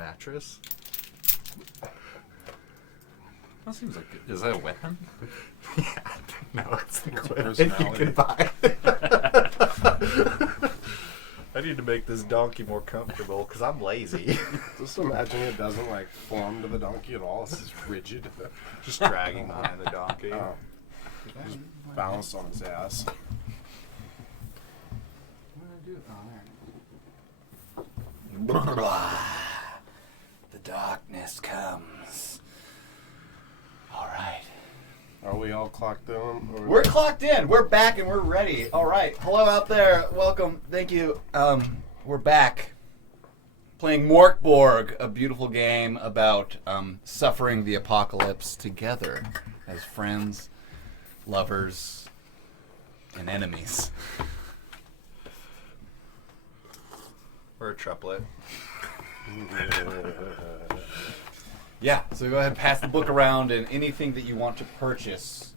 mattress? That seems like... Is that a weapon? Yeah. No, it's the equipment personality. you can buy. I need to make this donkey more comfortable because I'm lazy. Just imagine it doesn't like form to the donkey at all. It's just rigid. Just dragging behind the donkey. Oh. Just balanced on its ass. What did I do? Oh, there. The darkness comes. All right. Are we all clocked in? Or We're clocked in. We're back and we're ready. All right. Hello out there. Welcome. Thank you. We're back playing Mork Borg, a beautiful game about suffering the apocalypse together as friends, lovers, and enemies. We're a triplet. Yeah, so go ahead and pass the book around and anything that you want to purchase.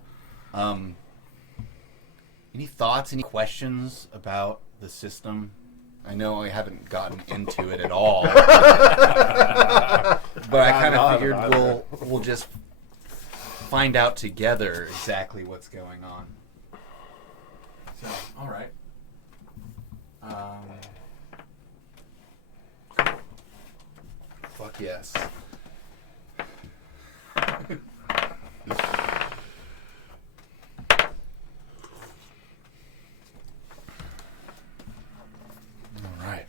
Any thoughts, any questions about the system? I know I haven't gotten into it at all. But I kind of figured we'll just find out together exactly what's going on. So, all right. Fuck yes. All right.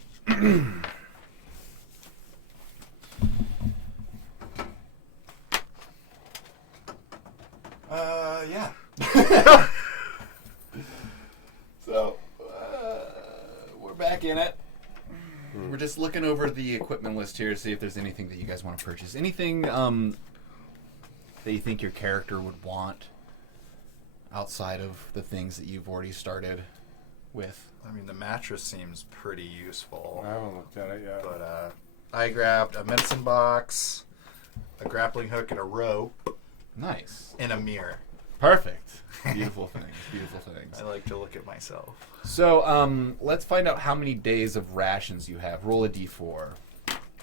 Yeah. So, we're back in it. We're just looking over the equipment list here to see if there's anything that you guys want to purchase. Anything that you think your character would want outside of the things that you've already started with? I mean, the mattress seems pretty useful. I haven't looked at it yet. But I grabbed a medicine box, a grappling hook, and a rope, Nice. and a mirror. Perfect. Beautiful things. Beautiful things. I like to look at myself. So, let's find out how many days of rations you have. Roll a d4.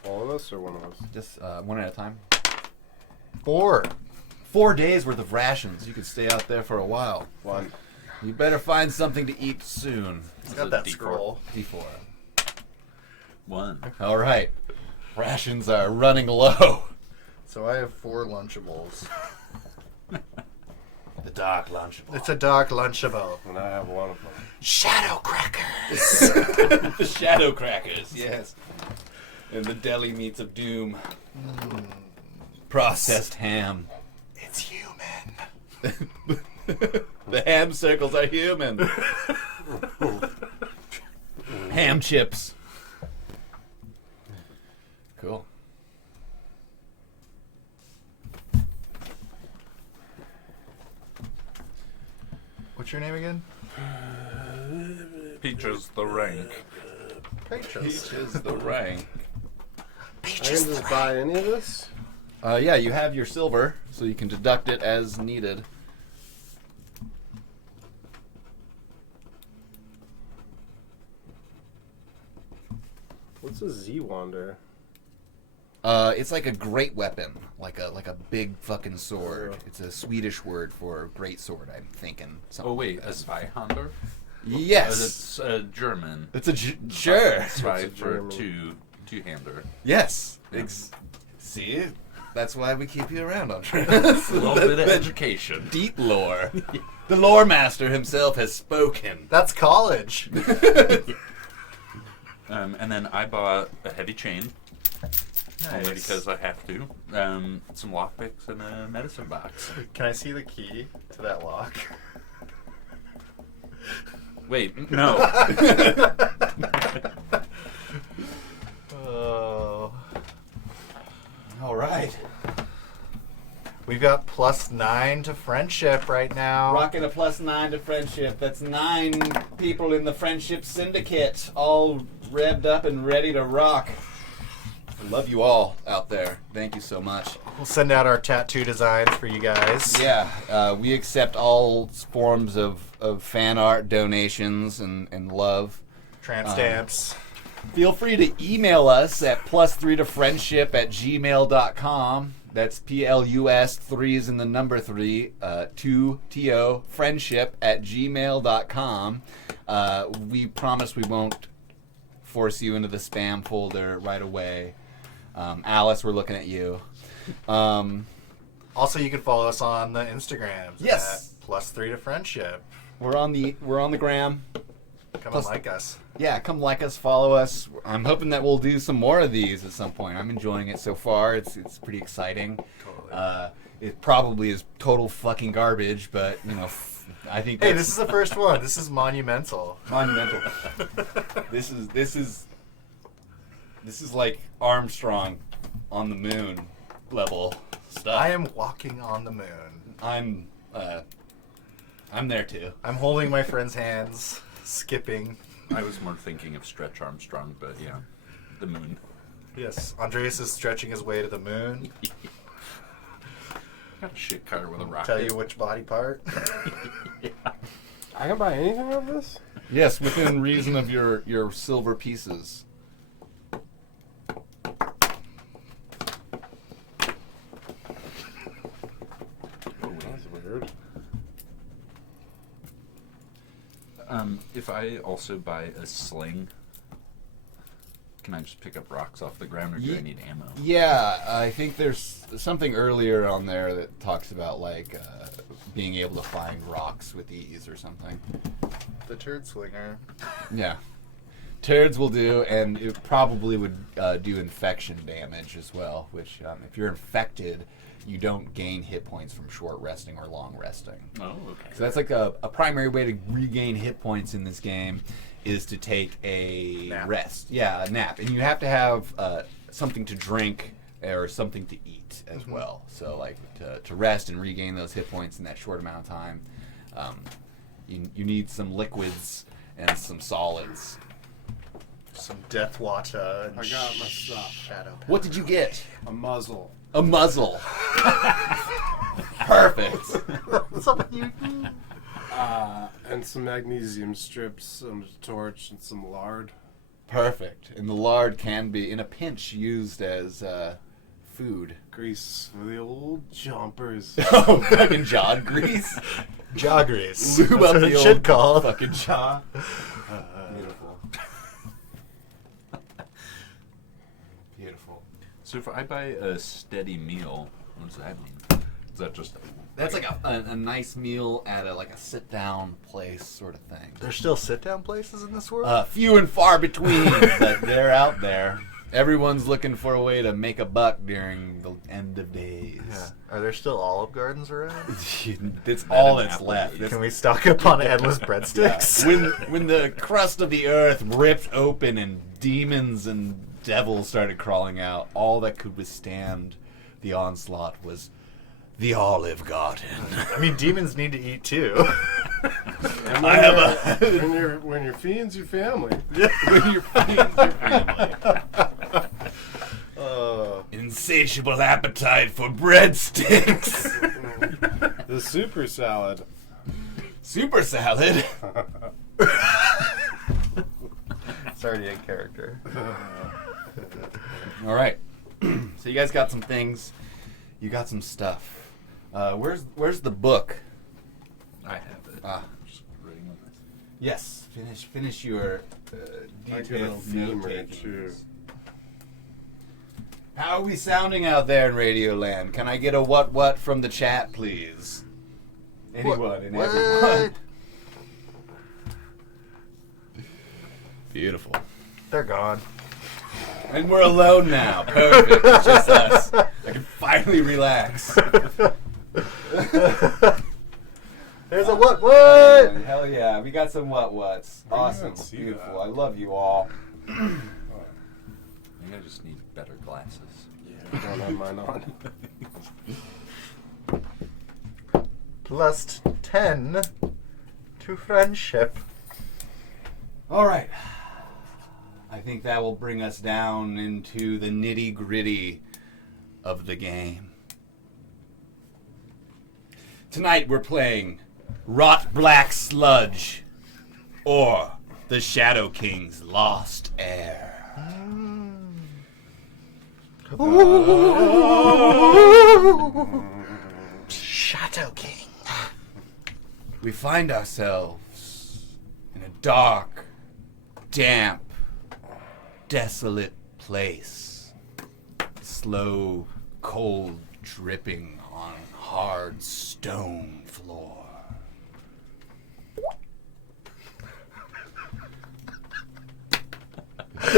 All of us or one of us? Just one at a time. 4. 4 days worth of rations. You could stay out there for a while. One. You better find something to eat soon. It's got that D4. scroll. D4. 1. All right. Rations are running low. So I have 4 Lunchables. The dark lunchable. It's a dark Lunchable. And I have one of them. Shadow crackers. The shadow crackers, yes. And the deli meats of doom. Processed ham. It's human. The ham circles are human. Ham chips. Cool. What's your name again? Peaches the rank. Peaches. Peaches the rank. I can just buy any of this? Yeah, you have your silver, so you can deduct it as needed. What's a Z-Wander? It's like a great weapon, like a big fucking sword. It's a Swedish word for great sword, I'm thinking. Oh, wait, like a that. Zweihander? Yes. It's German. It's a sure. Zwei It's a for German. two-hander. Yes. Yeah. See, that's why we keep you around on Trent. A little bit of education. Deep lore. The lore master himself has spoken. That's college. And then I bought a heavy chain. Only Nice. because I have to. Some lockpicks and a medicine box. Can I see the key to that lock? Wait, no. Oh. All right. We've got +9 to friendship right now. Rocking a +9 to friendship. That's 9 people in the friendship syndicate, all revved up and ready to rock. I love you all out there. Thank you so much. We'll send out our tattoo designs for you guys. Yeah, we accept all forms of fan art, donations, and love. Tramp stamps. Feel free to email us at +3tofriendship@gmail.com. That's PLUS, 3 is in the number 3, 2TO, friendship@gmail.com. We promise we won't force you into the spam folder right away. Alice, we're looking at you. Also, you can follow us on the Instagrams. Yes. At +3tofriendship. We're on the gram. Come and like us. Yeah, come like us, follow us. I'm hoping that we'll do some more of these at some point. I'm enjoying it so far. It's pretty exciting. Totally. It probably is total fucking garbage, but I think. Hey, this is the first one. This is monumental. monumental. This is like Armstrong on the moon level stuff. I am walking on the moon. I'm there too. I'm holding my friend's hands, skipping. I was more thinking of Stretch Armstrong, but yeah, the moon. Yes, Andreas is stretching his way to the moon. Got a shit car with a rocket. Tell you which body part. I can buy anything of this? Yes, within reason of your silver pieces. That's weird. If I also buy a sling, can I just pick up rocks off the ground, or do I need ammo? Yeah, I think there's something earlier on there that talks about being able to find rocks with ease or something. The turd swinger. Yeah. Turds will do, and it probably would do infection damage as well, which if you're infected, you don't gain hit points from short resting or long resting. Oh, okay. So that's like a primary way to regain hit points in this game is to take a Nap. rest. Yeah, a nap. And you have to have something to drink or something to eat as well. So to rest and regain those hit points in that short amount of time, you need some liquids and some solids. Some death water. And I got my stuff. Shadow. What did you get? A muzzle. A muzzle. Perfect. And some magnesium strips, some torch, and some lard. Perfect. And the lard can be, in a pinch, used as food. Grease for the old jumpers. Oh, fucking jaw grease. Jaw grease. Lube That's up what the it old should call. fucking jaw. Beautiful. Beautiful. So if I buy a steady meal, what does that mean? Is that just That's like a nice meal at a sit-down place sort of thing. There's still sit-down places in this world? Few and far between, but they're out there. Everyone's looking for a way to make a buck during the end of days. Yeah. Are there still Olive Gardens around? It's all that's left. Can we stock up on endless breadsticks? When the crust of the earth ripped open and demons and devils started crawling out, all that could withstand the onslaught was the Olive Garden. I mean, demons need to eat too. And I have a when you're feeding your family. when you're feeding your family. Insatiable appetite for breadsticks. The super salad. Super salad. It's already in character. All right. So you guys got some things. You got some stuff. Where's the book? I have it. Just writing on this. Yes. Finish your I get a detailed femur note-taking. too. How are we sounding out there in Radio Land? Can I get a what from the chat, please? Anyone and everyone. Beautiful. They're gone. And we're alone now. Perfect. It's just us. I can finally relax. There's a what? Hell yeah. We got some what's. Awesome. even see Beautiful. that. I love you all. I think I just need better glasses. I don't have mine on. +10 to friendship. All right. I think that will bring us down into the nitty-gritty of the game. Tonight we're playing Rot Black Sludge, or the Shadow King's Lost Heir. Shadow King. We find ourselves in a dark, damp, desolate place. Slow, cold dripping on hard stone floor.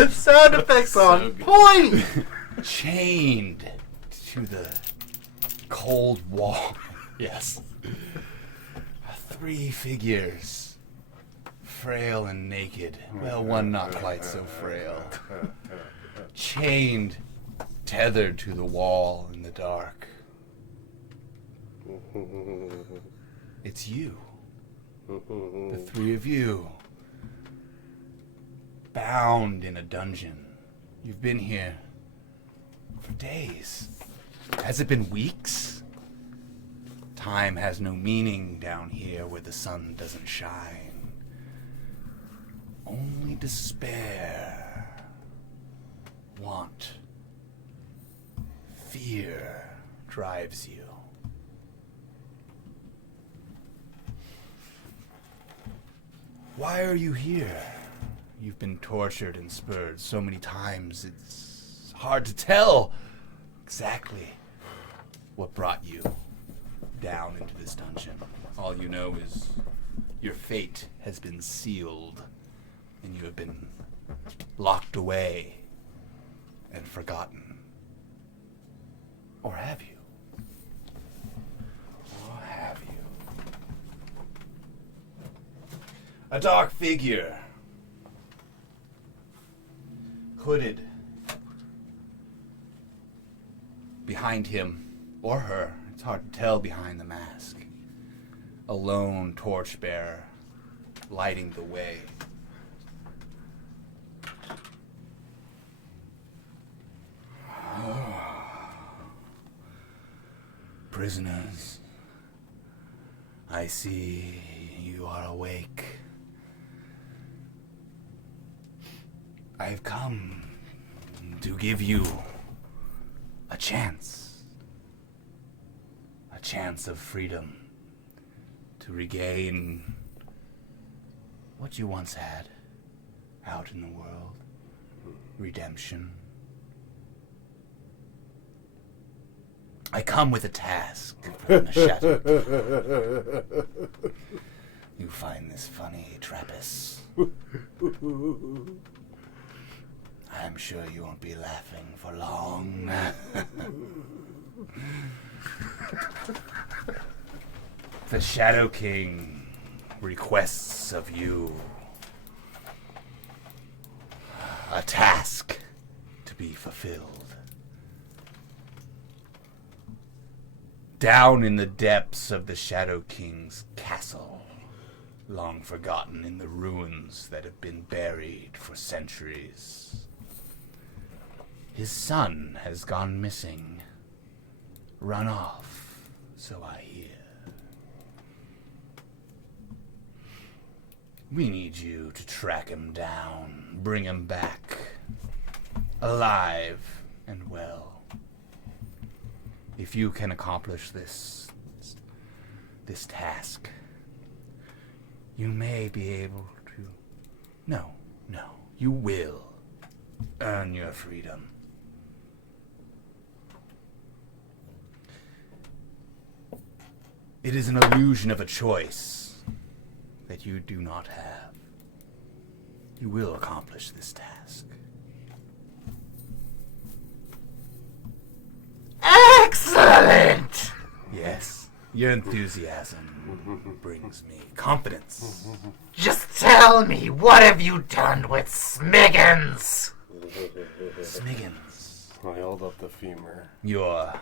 Sound effects on point. Chained to the cold wall. Yes. 3 figures. Frail and naked. Well, one not quite so frail. Chained, tethered to the wall in the dark. It's you. The 3 of you. Bound in a dungeon. You've been here for days. Has it been weeks? Time has no meaning down here where the sun doesn't shine. Only despair, want, fear drives you. Why are you here? You've been tortured and spurred so many times, it's hard to tell exactly what brought you down into this dungeon. All you know is your fate has been sealed and you have been locked away and forgotten. Or have you? Or have you? A dark figure, hooded. Behind him, or her, it's hard to tell behind the mask. A lone torchbearer lighting the way. Prisoners, I see you are awake. I've come to give you a chance. A chance of freedom to regain what you once had out in the world. Redemption. I come with a task from the Shadow King. You find this funny, Trappist? I'm sure you won't be laughing for long. The Shadow King requests of you a task to be fulfilled. Down in the depths of the Shadow King's castle, long forgotten in the ruins that have been buried for centuries, his son has gone missing, run off, so I hear. We need you to track him down, bring him back, alive and well. If you can accomplish this task, you may be able to... No, you will earn your freedom. It is an illusion of a choice that you do not have. You will accomplish this task. Excellent! Yes, your enthusiasm brings me confidence. Just tell me, what have you done with Smiggins? Smiggins, I held up the femur. your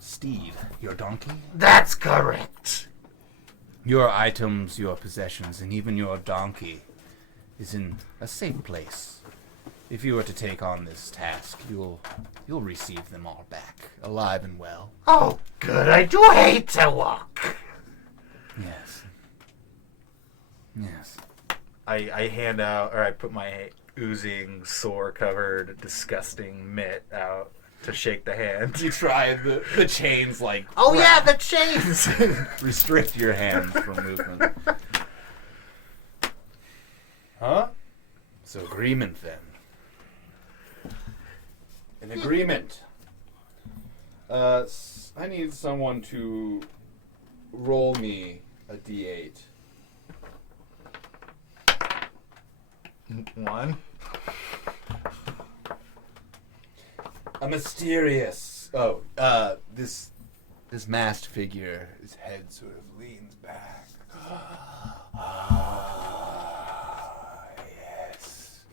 steed, your donkey, That's correct. your items, your possessions, and even your donkey is in a safe place. If you were to take on this task, you'll receive them all back, alive and well. Oh, good. I do hate to walk. Yes. I hand out, or I put my oozing, sore-covered, disgusting mitt out to shake the hand. You try the chains like Oh yeah, the chains. restrict your hands from movement. Huh? So agreement then. An agreement. I need someone to roll me a d8. 1. A mysterious. This masked figure, his head sort of leans back. Yes.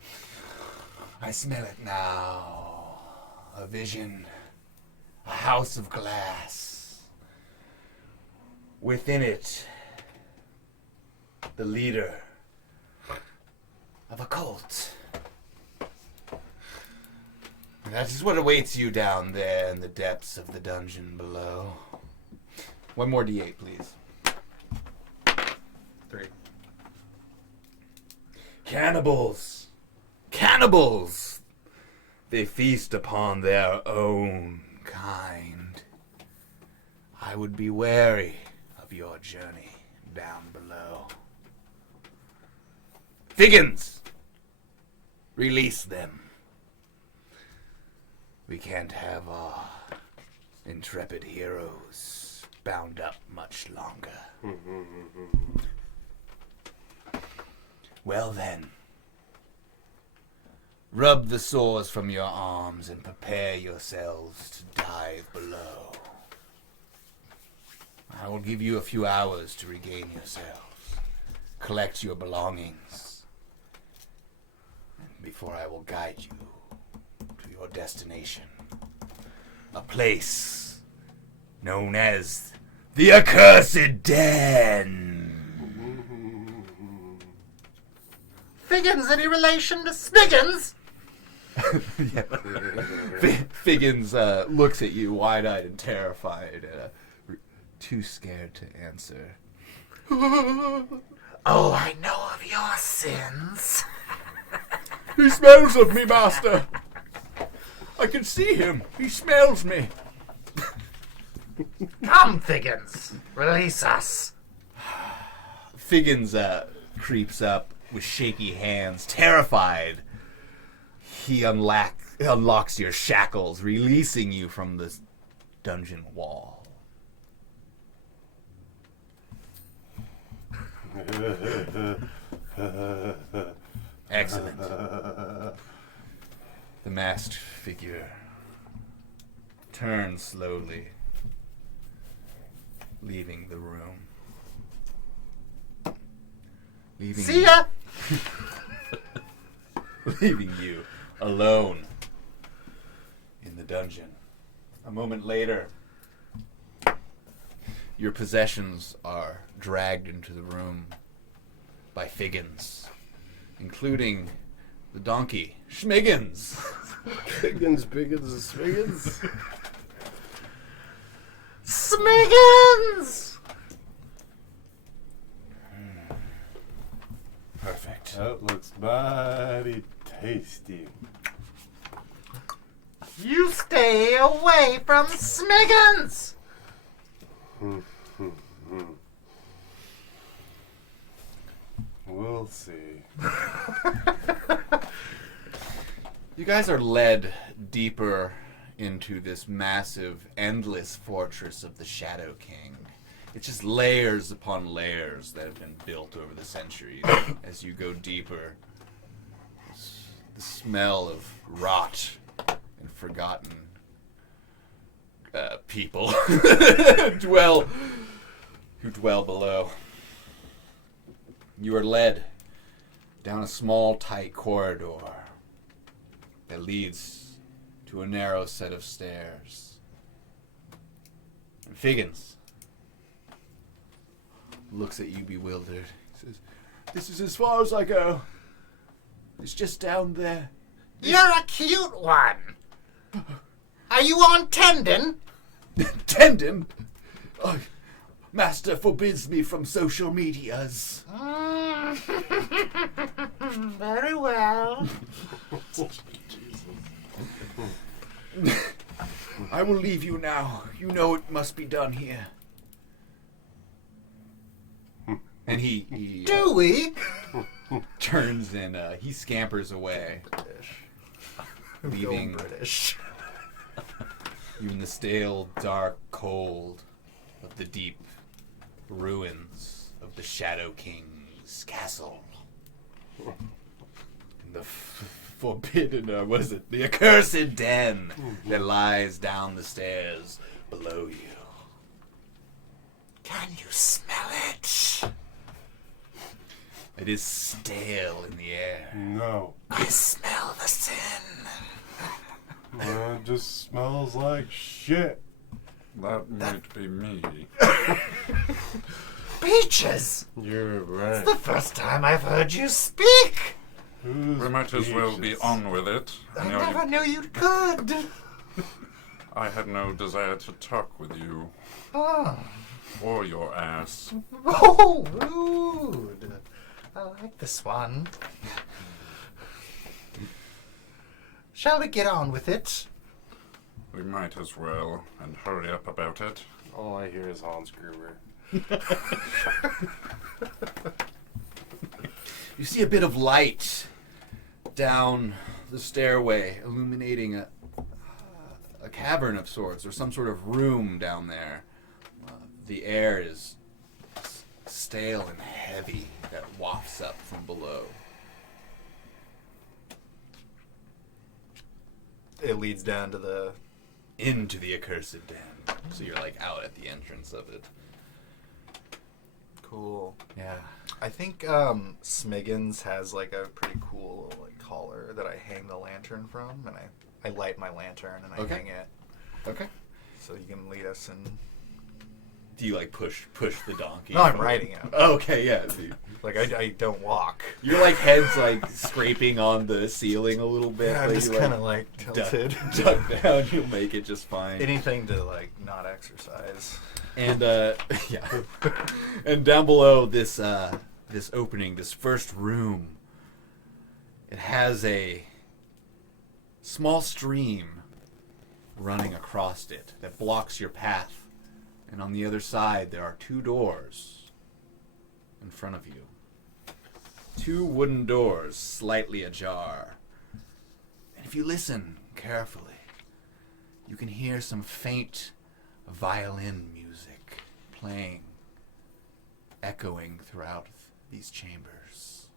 I smell it now. A vision. A house of glass. Within it, the leader of a cult. And that is what awaits you down there in the depths of the dungeon below. One more d8, please. 3. Cannibals! Cannibals! They feast upon their own kind. I would be wary of your journey down below. Figgins! Release them. We can't have our intrepid heroes bound up much longer. Well then, rub the sores from your arms and prepare yourselves to dive below. I will give you a few hours to regain yourselves, collect your belongings, before I will guide you to your destination. A place known as the Accursed Den. Figgins, any relation to Smiggins? Figgins looks at you wide-eyed and terrified, too scared to answer. Oh, I know of your sins. He smells of me, master. I can see him. He smells me. Come, Figgins, release us. Figgins creeps up with shaky hands, terrified. He unlocks your shackles, releasing you from the dungeon wall. Excellent. The masked figure turns slowly, leaving the room. See ya. Leaving you alone in the dungeon. A moment later, your possessions are dragged into the room by Figgins, including the donkey, Schmiggins. Biggins, biggins, and smiggins. Smiggins! Perfect. That looks mighty tasty. You stay away from Smiggins! We'll see. You guys are led deeper into this massive, endless fortress of the Shadow King. It's just layers upon layers that have been built over the centuries. As you go deeper, the smell of rot and forgotten people who dwell below. You are led down a small, tight corridor that leads to a narrow set of stairs. And Figgins looks at you bewildered. He says, "This is as far as I go. It's just down there." You're a cute one. Are you on tendon? Tendon? Oh, Master forbids me from social medias. Very well. I will leave you now. You know it must be done here. And he Do we? turns and he scampers away, leaving British. you in the stale, dark cold of the deep ruins of the Shadow King's castle. In the forbidden, what is it? The accursed den that lies down the stairs below you. Can you smell it? It is stale in the air. No. I smell the sin. It just smells like shit. That might be me. Peaches! You're right. The first time I've heard you speak. Who's We might as well be Peaches? on with it. I know never knew you could. I had no desire to talk with you Oh, or your ass. oh rude. I like this one. Shall we get on with it? We might as well, and hurry up about it. All I hear is Hans Gruber. You see a bit of light down the stairway, illuminating a cavern of sorts, or some sort of room down there. The air is stale and heavy that wafts up from below. It leads down to the. Into the accursed den. So you're like out at the entrance of it. Cool. Yeah. I think Smiggins has like a pretty cool little like collar that I hang the lantern from, and I light my lantern and I Okay. hang it Okay. so you can lead us in. Do you like push the donkey? No, I'm riding it. Okay, yeah. Dude. Like I don't walk. Your like head's like scraping on the ceiling a little bit. Yeah, I'm but just you, kind of like tilted. duck down. You'll make it just fine. Anything to like not exercise. And yeah, and down below this this opening, this first room, it has a small stream running across it that blocks your path. And on the other side, there are two doors in front of you. Two wooden doors, slightly ajar. And if you listen carefully, you can hear some faint violin music playing, echoing throughout these chambers.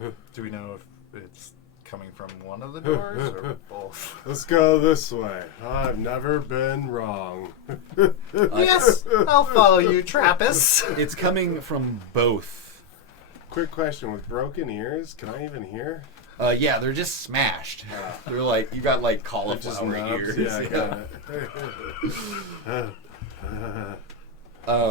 Do we know if it's coming from one of the doors or both? Let's go this way. I've never been wrong. Yes, I'll follow you, Trappist. It's coming from both. Quick question: with broken ears, can I even hear? Yeah, they're just smashed. They're like, you got like They're just cauliflower knobs? ears. Yeah, got it.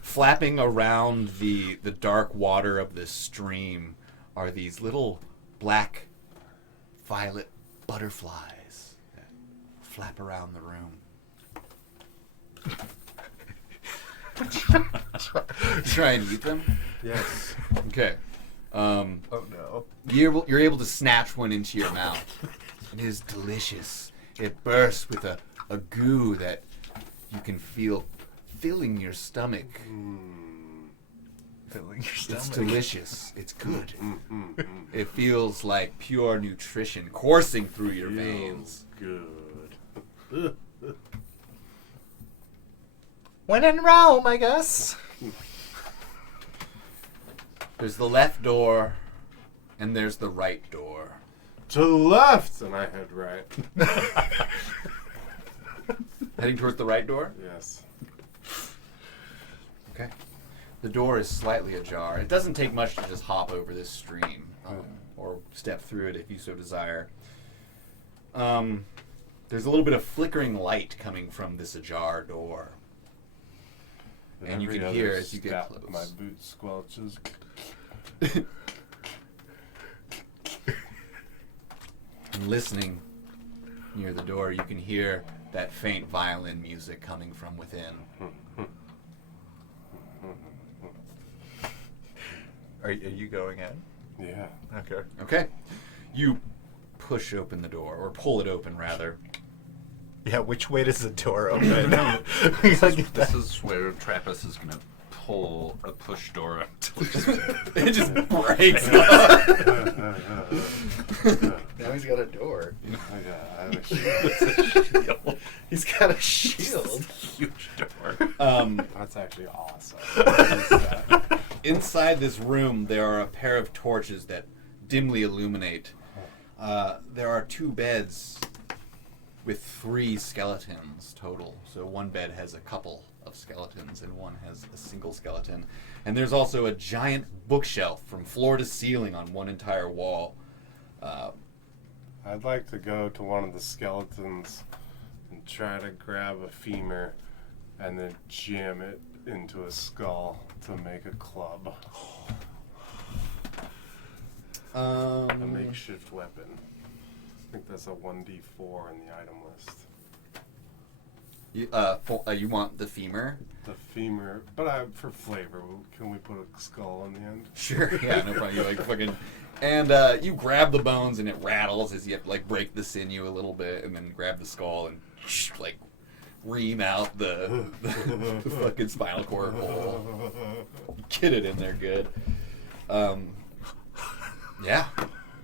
Flapping around the dark water of this stream are these little black violet butterflies that flap around the room. Try and eat them? Yes. Okay. Oh no. You're able to snatch one into your mouth. It is delicious. It bursts with a goo that you can feel filling your stomach. Filling your It's stomach. delicious. It's good. It feels like pure nutrition coursing through your veins. Good. When in Rome, I guess. There's the left door, and there's the right door. To the left, and I head right. Heading towards the right door? Yes. Okay. The door is slightly ajar. It doesn't take much to just hop over this stream, or step through it if you so desire. There's a little bit of flickering light coming from this ajar door. And you Every can other hear as you get step, close. My boot squelches. And listening near the door, you can hear that faint violin music coming from within. Are you going in? Yeah. Okay. Okay. You push open the door, or pull it open, rather. Yeah, which way does the door open? This is where Trappist is going to pull a push door until It just breaks. Now he's got a door. I have a shield. He's got a shield. huge door. That's actually awesome. Inside this room, there are a pair of torches that dimly illuminate. There are 2 beds with 3 skeletons total. So one bed has a couple of skeletons and one has a single skeleton. And there's also a giant bookshelf from floor to ceiling on one entire wall. I'd like to go to one of the skeletons and try to grab a femur and then jam it into a skull to make a club. A makeshift weapon. I think that's a 1d4 in the item list. You want the femur? The femur, but for flavor, can we put a skull on the end? Sure. Yeah, no problem. You like fucking, and you grab the bones and it rattles as you have to like break the sinew a little bit, and then grab the skull and like ream out the fucking spinal cord hole. Get it in there good. Yeah,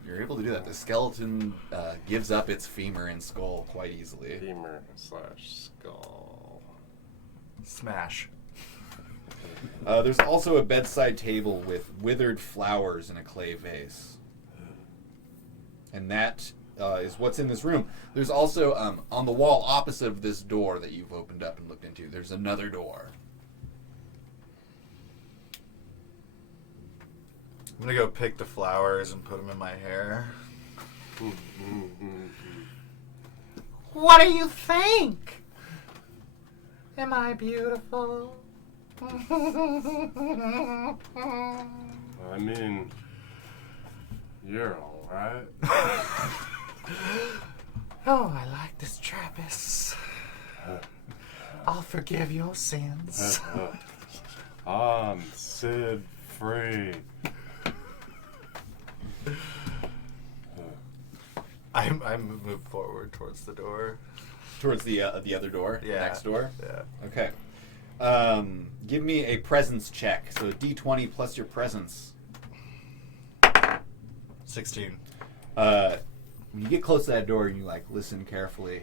you're able to do that. The skeleton gives up its femur and skull quite easily. Femur/skull. Smash. There's also a bedside table with withered flowers in a clay vase. And that is what's in this room. There's also, on the wall opposite of this door that you've opened up and looked into, there's another door. I'm gonna go pick the flowers and put them in my hair. What do you think? Am I beautiful? I mean, you're alright. Oh, I like this Trappist. I'll forgive your sins. I'm Sid free. I move forward towards the door. Towards the other door? Yeah. Next door? Yeah. Okay. Give me a presence check. So a d20 plus your presence. 16. When you get close to that door and you like listen carefully,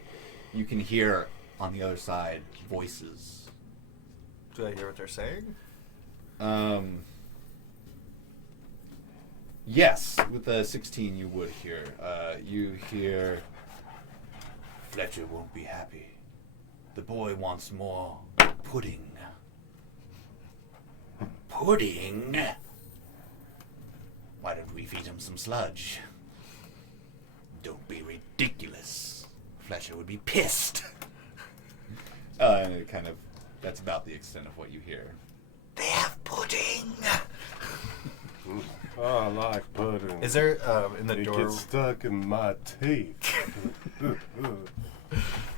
you can hear on the other side voices. Do I hear what they're saying? Yes, with the 16 you would hear. You hear, Fletcher won't be happy. The boy wants more pudding. Pudding? Why don't we feed him some sludge? Don't be ridiculous. Fletcher would be pissed. Kind of, that's about the extent of what you hear. They have pudding. Oh, I like pudding. Is there in the It door? gets stuck in my teeth.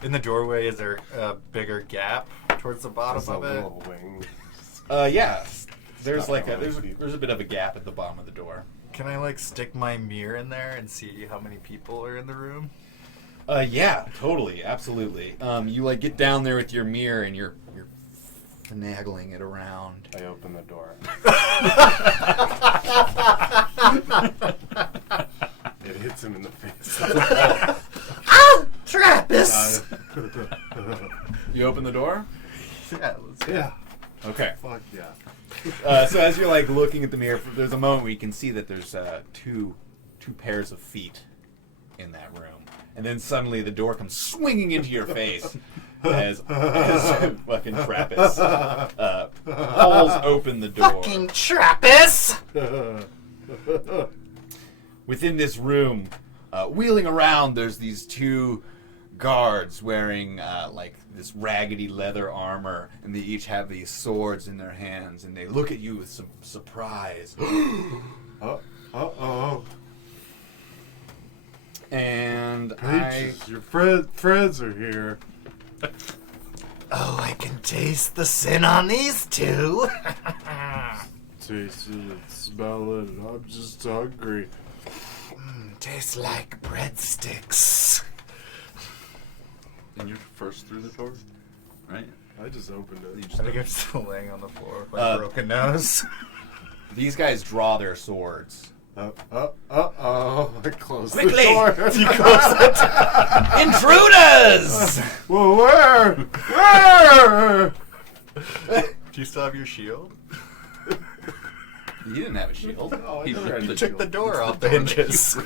In the doorway, is there a bigger gap towards the bottom There's a of it? little wing. Yeah. There's not like really there's deep. a bit of a gap at the bottom of the door. Can I like stick my mirror in there and see how many people are in the room? Yeah, totally, absolutely. You like get down there with your mirror and you're finagling it around. I open the door. It hits him in the face. Oh, Trappist! You open the door? Yeah. Let's go. Yeah. Okay. Fuck yeah. So as you're like looking at the mirror, there's a moment where you can see that there's two pairs of feet in that room, and then suddenly the door comes swinging into your face as fucking Trappist pulls open the door. Fucking Trappist! Within this room, wheeling around, there's these 2 guards wearing like this raggedy leather armor, and they each have these swords in their hands, and they look at you with some surprise. Uh-oh. And Peaches, your friends are here. Oh, I can taste the sin on these 2. taste it and smell it, and I'm just hungry. Tastes like breadsticks. And you're first through the door, right? I just opened You it. just I think I'm still laying on the floor with my broken nose. These guys draw their swords. Uh-oh. I closed Quickly! the door. Intruders! Well, where? Where? Do you still have your shield? You didn't have a shield. Oh, He ripped You the took the door off the door that you hinges.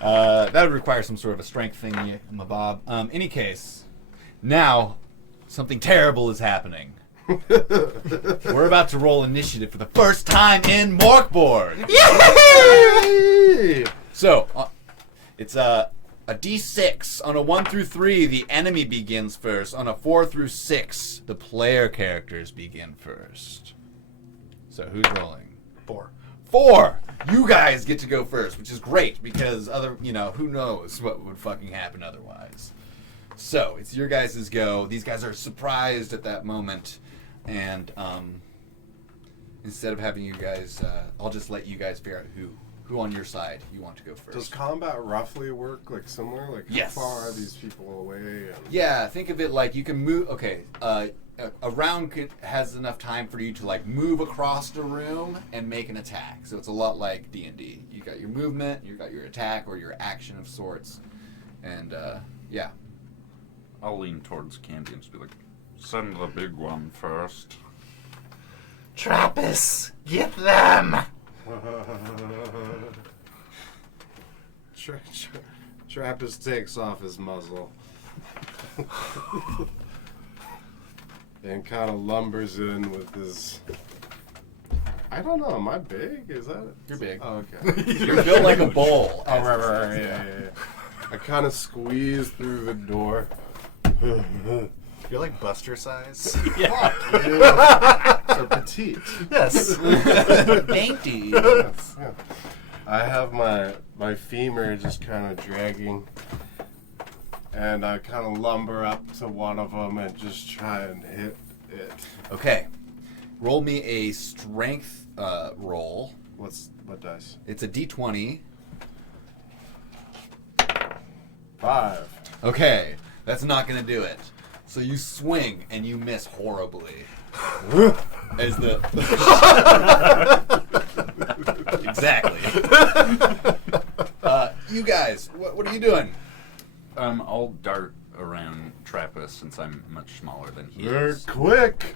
That would require some sort of a strength thing, Mabob. Any case, now something terrible is happening. We're about to roll initiative for the first time in Mork Borg. Yay! So, it's a D6. On a 1 through 3, the enemy begins first. On a 4 through 6, the player characters begin first. So, who's rolling? 4. 4! You guys get to go first, which is great because who knows what would fucking happen otherwise. So, it's your guys' go. These guys are surprised at that moment. And instead of having you guys, I'll just let you guys figure out who on your side you want to go first. Does combat roughly work like similar? Like Yes. how far are these people away? And Yeah, think of it like you can move. Okay, a round has enough time for you to like move across the room and make an attack. So it's a lot like D&D. You got your movement, you got your attack or your action of sorts, and yeah. I'll lean towards Candy and just be like, send the big one first. Trappist, get them! Trappist takes off his muzzle and kind of lumbers in with his. I don't know. Am I big? Is that it? You're big. Oh, okay. You're built like a bowl. Oh, right. Yeah. I kind of squeeze through the door. You're like Buster size. So petite. Yes. Dainty. Yes, yeah. I have my femur just kind of dragging, and I kind of lumber up to one of them and just try and hit it. Okay, roll me a strength roll. What dice? It's a D20. 5. Okay, that's not gonna do it. So you swing and you miss horribly. As the exactly. You guys, what are you doing? I'll dart around Trappist since I'm much smaller than he They're is. quick.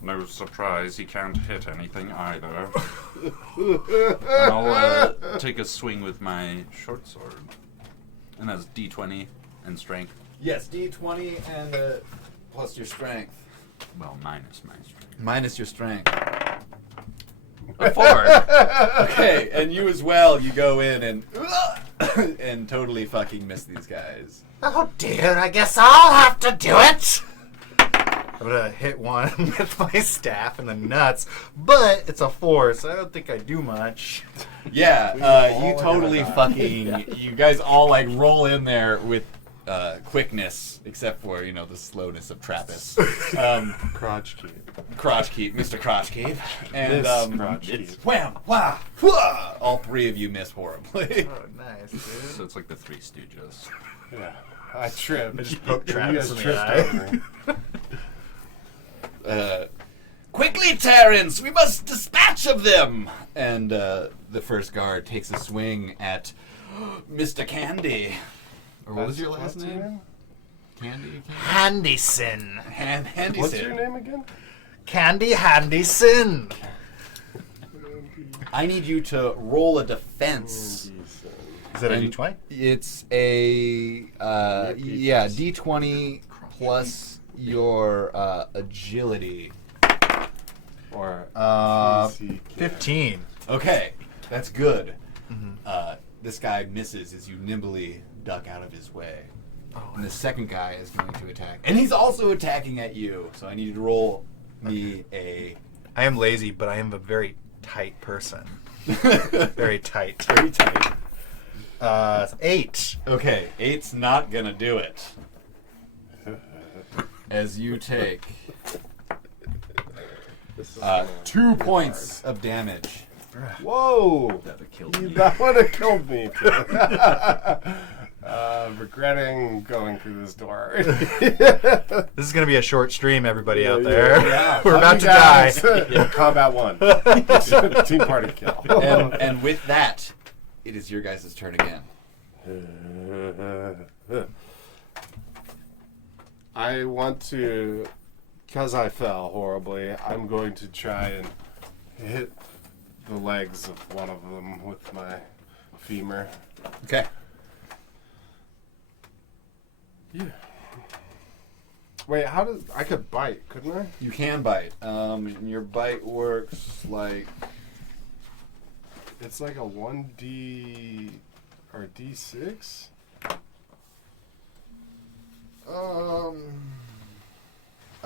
No surprise, he can't hit anything either. And I'll take a swing with my short sword. And that's D20 and strength. Yes, D20 and plus your strength. Well, minus my strength. Minus your strength. A 4. Okay, and you as well. You go in and and totally fucking miss these guys. Oh dear, I guess I'll have to do it! I'm gonna hit one with my staff in the nuts, but it's a 4, so I don't think I do much. Yeah, you all totally gonna die. fucking. You guys all like roll in there with quickness, except for the slowness of Trappist. Crotch keep. Crotch keep, Mr. Crotch keep, and Miss crotch keep. wham, wah, wah, all three of you miss horribly. Oh, nice, dude. So it's like the Three Stooges. Yeah. I tripped. I just poked You Travis guys in the tripped eye. over me. Quickly, Terrence, we must dispatch of them. And the first guard takes a swing at Mr. Candy. Or what was your last What's your name? Candy. Handyson. Handy. What's your name again? Candy Handyson. I need you to roll a defense. Is that a And D20? It's a D20 plus your agility. Or 15. Okay, that's good. This guy misses as you nimbly duck out of his way. And the second guy is going to attack. And he's also attacking at you. So I need you to roll me a... I am lazy, but I am a very tight person. Very tight. Very tight. 8. Okay, 8's not gonna do it. As you take This is 2 points of damage. Whoa! That killed me. That would have killed me. Regretting going through this door. This is gonna be a short stream, everybody out there. Yeah. We're Love about you to die. guys. Combat 1. Team party kill. And with that, it is your guys' turn again. I want to, because I fell horribly, I'm going to try and hit the legs of one of them with my femur. Okay. Yeah. Wait, how does... I could bite, couldn't I? You can bite. Your bite works like... It's like a 1D... or D6?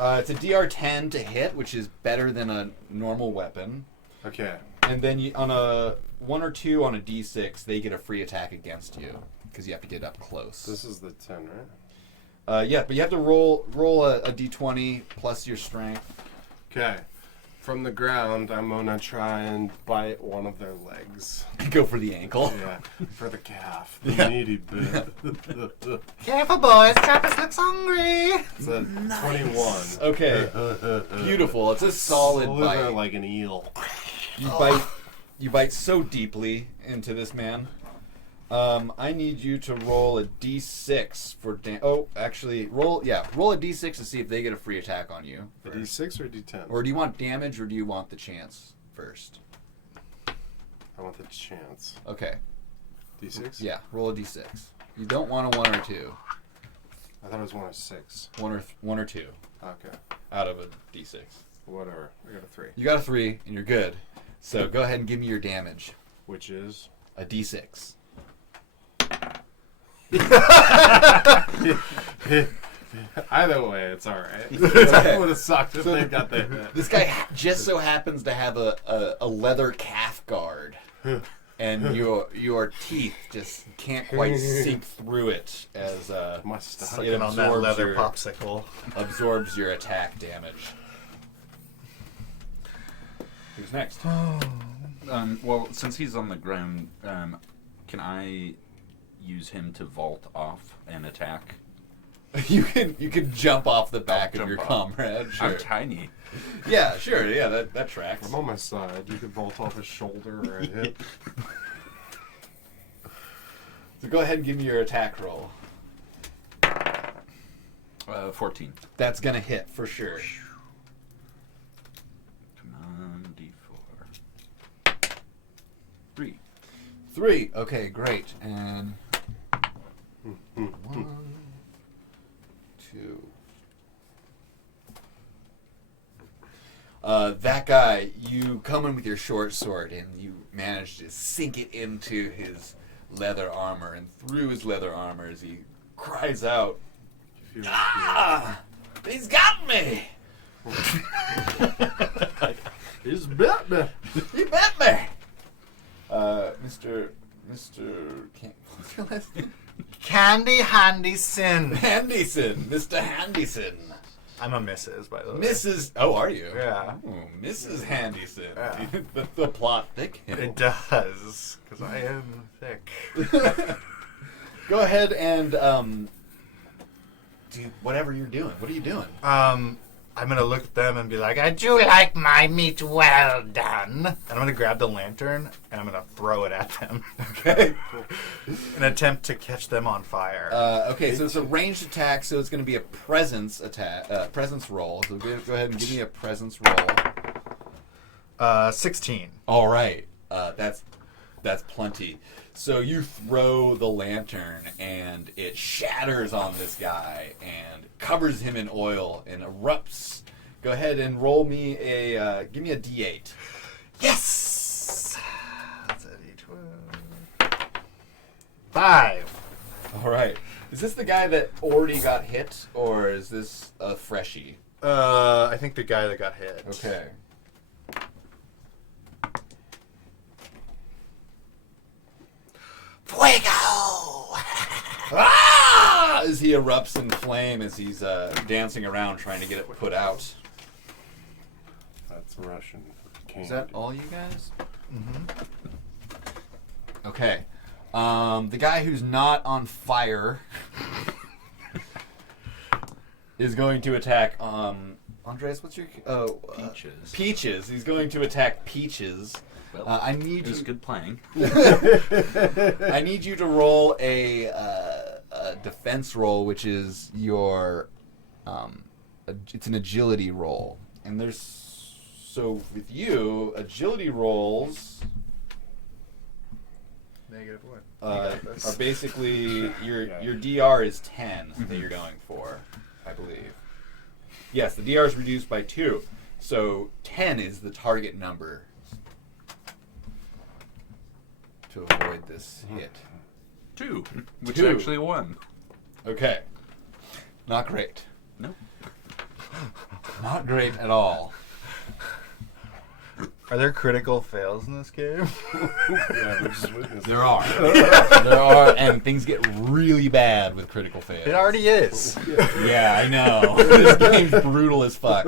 It's a DR10 to hit, which is better than a normal weapon. Okay. And then on a 1 or 2 on a D6, they get a free attack against you because you have to get up close. This is the 10, right? Yeah, but you have to roll a D20 plus your strength. Okay. From the ground, I'm gonna try and bite one of their legs. Go for the ankle. Yeah, for the calf. The needy bit. Careful, boys. Trappist looks hungry. It's a 21. Okay. Beautiful. It's a solid Slither bite. like an eel. You bite so deeply into this man. I need you to roll a d6 for actually roll a d6 to see if they get a free attack on you. A D6 or a D10? Or do you want damage or do you want the chance first? I want the chance. Okay. D6? Yeah, roll a d6. You don't want a 1 or 2. I thought it was 1 or 6. 1 or 2 Okay. out of a d6. Whatever. I got a 3. You got a 3 and you're good. So go ahead and give me your damage. Which is? A d6. Either way, it's alright. Okay. It would have sucked if they got the hit. This guy just so happens to have a leather calf guard, and your teeth just can't quite sink through it as My stuff. Sucking on that absorbs leather your- popsicle. absorbs your attack damage. Who's next? Well, since he's on the ground, can I use him to vault off and attack? You can jump off the back of your jump off. comrade. Sure. I'm tiny. Yeah, sure. Yeah, that tracks. I'm on my side. You could vault off his shoulder or a hip. So go ahead and give me your attack roll. 14. That's gonna hit for sure. Come on, D4. 3. 3. Okay, great. And 1, 2. That guy, you come in with your short sword and you manage to sink it into his leather armor, and through his leather armor as he cries out, "Ah! He's got me! He's bit me. He bit me!" Mr. What's your last name? Candy Handy Sin. Handyson, Mr. Handyson. I'm a Mrs. by the way. Mrs. Oh, are you? Yeah. Oh, Mrs. Handyson. Yeah. the plot thick. It does, because I am thick. Go ahead and do whatever you're doing. What are you doing? I'm gonna look at them and be like, "I do like my meat well done." And I'm gonna grab the lantern and I'm gonna throw it at them. Okay. An attempt to catch them on fire. Okay, so it's a ranged attack, so it's going to be a presence attack, presence roll. So go ahead and give me a presence roll. 16. All right, that's plenty. So you throw the lantern, and it shatters on this guy and covers him in oil and erupts. Go ahead and roll me give me a D8. Yes! That's a D12. 5. All right. Is this the guy that already got hit, or is this a freshie? I think the guy that got hit. Okay. Fuego! Ah! As he erupts in flame as he's dancing around trying to get it put out. That It's Russian candy. Is that all you guys? Mm-hmm. Okay. The guy who's not on fire is going to attack. Andres, what's your Peaches. Peaches. He's going to attack Peaches. Well, I need it was you. good playing. I need you to roll a defense roll, which is your. It's an agility roll, and there's so with you agility rolls. -1. Are basically your DR is 10 that you're going for, I believe. Yes, the DR is reduced by 2, so 10 is the target number to avoid this hit. 2, which 2. actually won. Okay, not great. No. Not great at all. Are there critical fails in this game? Yeah, we just witnessed There are. There are, and things get really bad with critical fails. It already is. Yeah, I know. This game's brutal as fuck.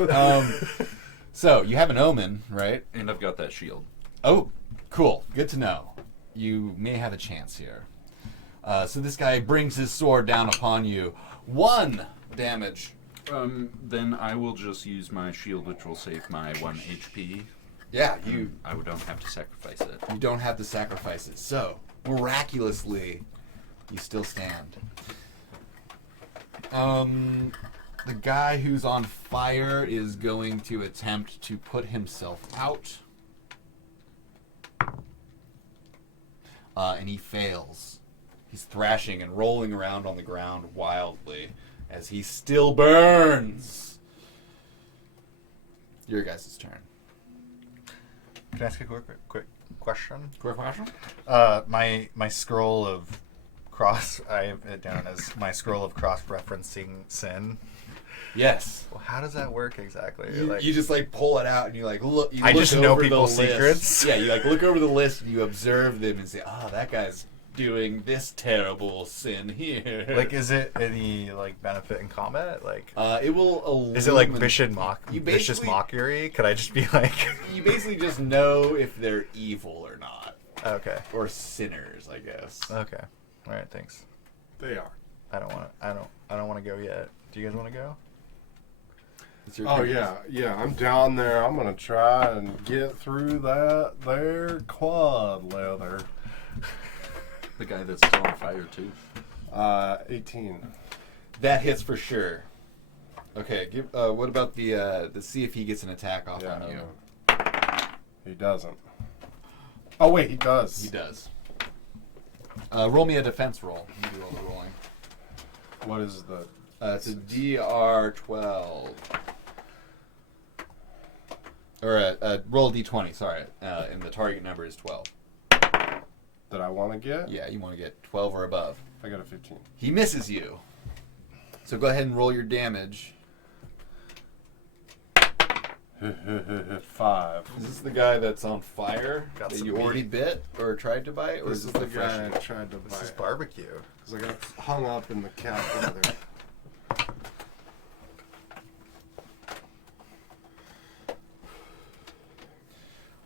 So, you have an omen, right? And I've got that shield. Oh, cool. Good to know. You may have a chance here. So this guy brings his sword down upon you. 1 damage. Then I will just use my shield, which will save my 1 HP. Yeah, I don't have to sacrifice it. you don't have to sacrifice it. So, miraculously, you still stand. The guy who's on fire is going to attempt to put himself out. And he fails. He's thrashing and rolling around on the ground wildly as he still burns. Your guys' turn. Can I ask a quick question? Quick question? My scroll of I have it down as my scroll of cross-referencing sin. Yes. Well, how does that work exactly? You just like pull it out and you like look. You I look just know over the people's list. secrets. Yeah, you like look over the list and you observe them and say, "Oh, that guy's doing this terrible sin here." like, is it any like benefit in combat? Like, it will. is it like illumine- vicious basically- mockery? Could I just be like, You basically just know if they're evil or not, okay, or sinners, I guess. okay, all right, thanks. They are. I don't want to go yet. Do you guys want to go? It's your Oh turn. yeah. I'm down there. I'm gonna try and get through that there quad leather. The guy that's still on fire, too. 18. That hits for sure. Okay, give. What about the see if he gets an attack off Yeah, on you? he doesn't. Oh wait, he does. He does. Roll me a defense roll. You do all the rolling. What is the? It's a DR12. Or roll a D20, sorry. And the target number is 12. That I want to get? Yeah, you want to get 12 or above. I got a 15. He misses you. So go ahead and roll your damage. 5. Is this the guy that's on fire Got that some you already meat. bit or tried to bite? Or This is is this the the fresh guy I meat? tried to This is bite. barbecue. Because I got hung up in the cat leather.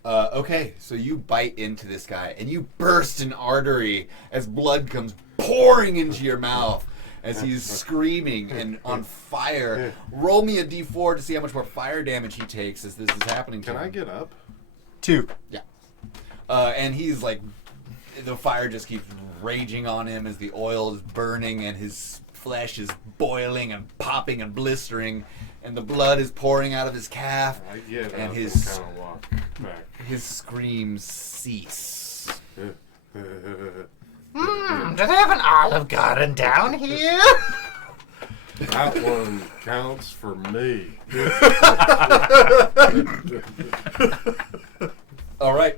Okay, so you bite into this guy and you burst an artery as blood comes pouring into your mouth as he's screaming and on fire. Roll me a d4 to see how much more fire damage he takes as this is happening to Can him. I get up? 2. Yeah. And he's like, the fire just keeps raging on him as the oil is burning and his flesh is boiling and popping and blistering and the blood is pouring out of his calf I get and up his and kind of walk back. his screams cease. Do they have an Olive Garden down here? That one counts for me. All right,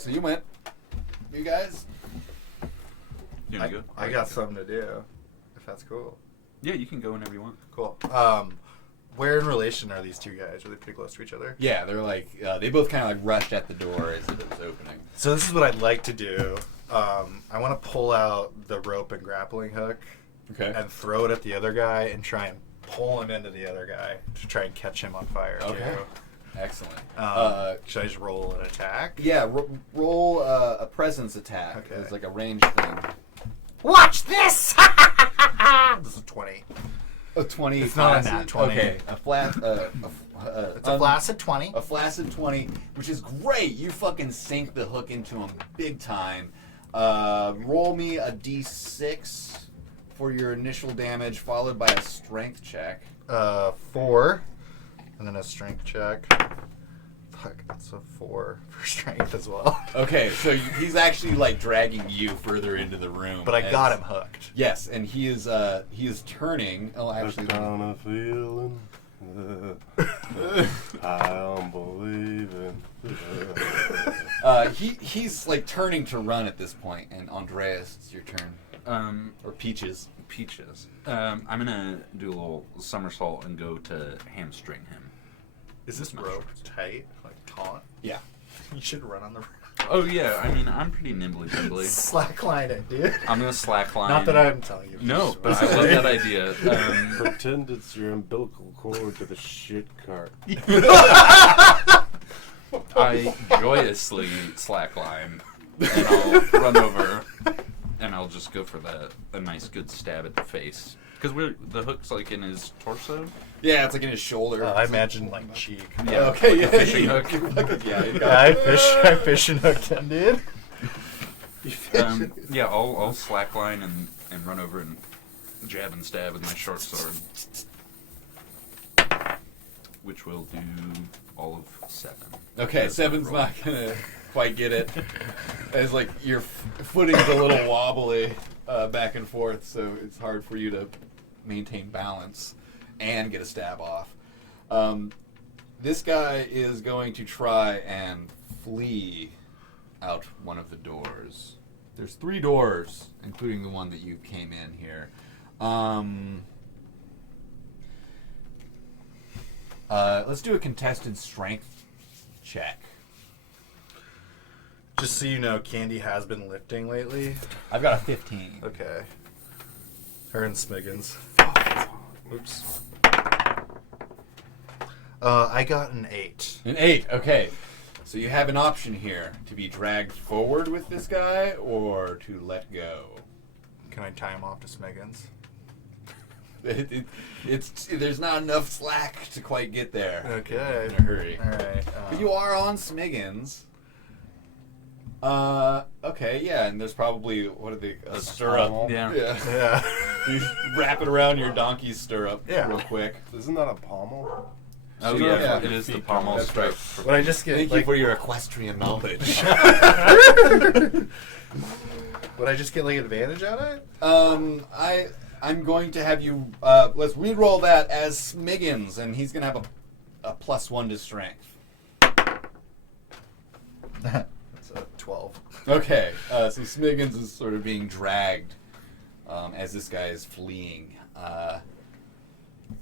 so you went. You guys? You wanna go? I got something to do. If that's cool. Yeah, you can go whenever you want. Cool. Where in relation are these two guys? Are they pretty close to each other? Yeah, they're like they both kind of like rushed at the door as it was opening. So this is what I'd like to do. I want to pull out the rope and grappling hook Okay. and throw it at the other guy and try and pull him into the other guy to try and catch him on fire. Okay. Too. Excellent. Should I just roll an attack? Yeah, roll a presence attack. Okay. It's like a ranged thing. Watch this! This is 20. A 20. It's not a flaccid? nat 20. Okay, a flat. It's a flaccid 20. A flaccid 20, which is great. You fucking sink the hook into him big time. Roll me a d6 for your initial damage, followed by a strength check. 4. And then a strength check. Fuck, that's a 4 for strength as well. Okay, so he's actually like dragging you further into the room. But I got him hooked. Yes, and he is turning. Oh, actually, kind of feeling. I'm believing. he's like turning to run at this point. And Andreas, it's your turn. Or Peaches. Peaches. I'm gonna do a little somersault and go to hamstring him. Is this rope tight? Like taut? Yeah. You should run on the rope. Oh yeah, I mean I'm pretty nimbly pimbly. Slackline it, dude. I'm gonna slackline. Not that I'm telling you. No, but I love that idea. Pretend it's your umbilical cord to the shit cart. I joyously slackline, and I'll run over, and I'll just go for a nice good stab at the face. Because the hook's like in his torso. Yeah, it's like in his shoulder. I imagine like cheek. Yeah, Okay, like yeah. a fishing hook. Yeah, you Yeah, got I fish and hooked him, dude. Yeah, I'll slackline and run over and jab and stab with my short sword, which will do all of 7. Okay, 7's not gonna quite get it. It's like your footing's a little wobbly back and forth, so it's hard for you to maintain balance and get a stab off. This guy is going to try and flee out one of the doors. There's 3 doors, including the one that you came in here. Let's do a contested strength check. Just so you know, Candy has been lifting lately. I've got a 15. Okay. Her and Smiggins. Oops. I got an 8. An 8, okay. So you have an option here to be dragged forward with this guy or to let go. Can I tie him off to Smiggins? There's not enough slack to quite get there. Okay. In a hurry. Alright. But you are on Smiggins. Okay, yeah, and there's probably, what are they, a stirrup. pommel. Yeah. Yeah. You wrap it around your donkey's stirrup real quick. Isn't that a pommel? Oh So, yeah, yeah, it is the feet pommel that's stripe. Would I just get Thank you like, for your equestrian knowledge. would I just get like advantage on it? I'm going to have you, let's re-roll that as Smiggins, and he's going to have a +1 to strength. That's a 12. Okay, so Smiggins is sort of being dragged as this guy is fleeing. All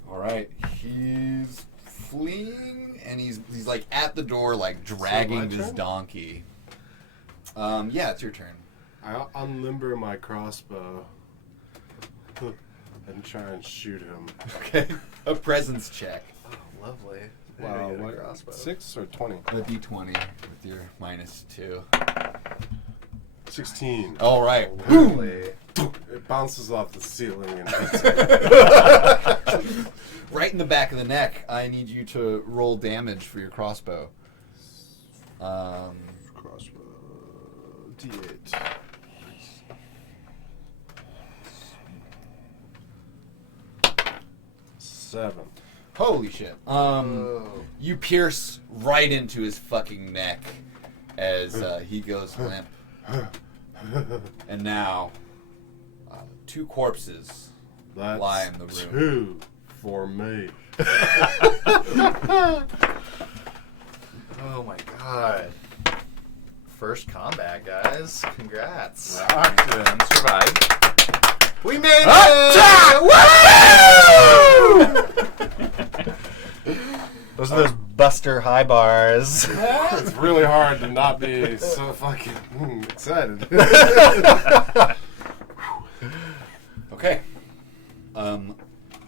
right, he's fleeing, and he's like at the door, like dragging this turn? donkey. Yeah, it's your turn. I unlimber my crossbow and try and shoot him. Okay, a presence check. Oh, lovely. Wow, Maybe get a what, crossbow. 6 or 20? The d20 with your -2. 16. All right. Lovely. It bounces off the ceiling and hits him. Right in the back of the neck. I need you to roll damage for your crossbow. Crossbow. D8. 7. Holy shit. You pierce right into his fucking neck as he goes limp. And now, 2 corpses That's lie in the room. 2 for me. Oh my god. First combat, guys. Congrats. And survived. We made it! Those are those Buster high bars. It's really hard to not be so fucking excited. Okay.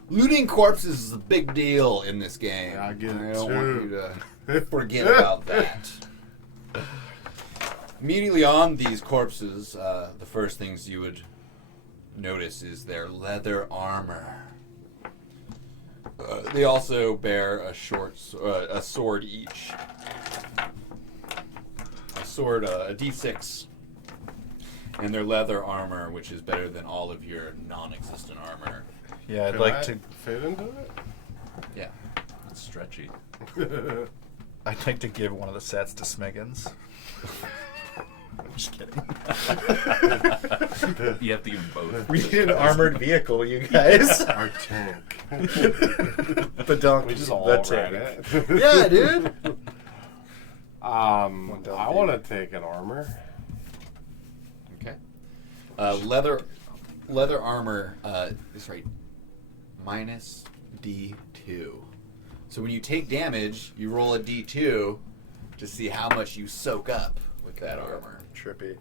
Looting corpses is a big deal in this game. Yeah, I get it I don't want too. you to forget about that. Immediately on these corpses, the first things you would notice is their leather armor. They also bear a sword each. A sword, a D6. And their leather armor, which is better than all of your non-existent armor. Yeah, I'd Can like I to. fit into it? Yeah. It's stretchy. I'd like to give one of the sets to Smiggins. I'm just kidding. You have to give them both. We need an armored vehicle, you guys. Our tank. The donkey. We just all the ride tank. it. Yeah, dude. I want to take an armor. Okay. Leather armor is right. Minus D2. So when you take damage, you roll a D2 to see how much you soak up with that armor. Trippy.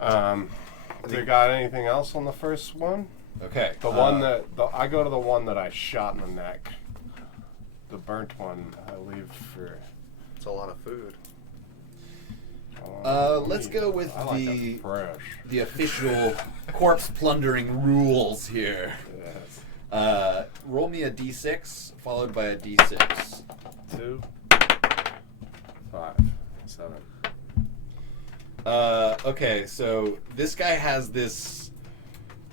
Yeah. They got anything else on the first one? Okay. The one that I go to the one that I shot in the neck. The burnt one I leave for. It's a lot of food. Let's go with I like it fresh. the official corpse plundering rules here. Yes. Roll me a D6 followed by a D6. 2, 5, 7. Okay, so this guy has this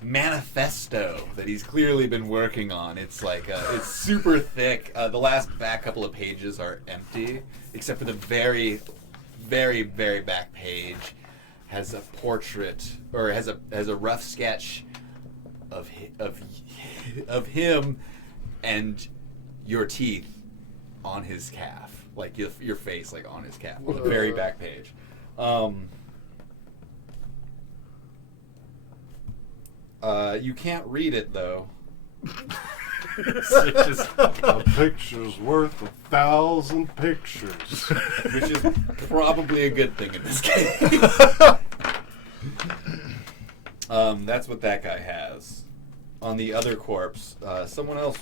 manifesto that he's clearly been working on. It's like it's super thick. The last back couple of pages are empty, except for the very, very, very back page has a portrait or has a rough sketch of him and your teeth on his calf, like your face, like on his calf, on the very back page. You can't read it though. A picture's worth 1,000 pictures. Which is probably a good thing in this case. That's what that guy has. On the other corpse, someone else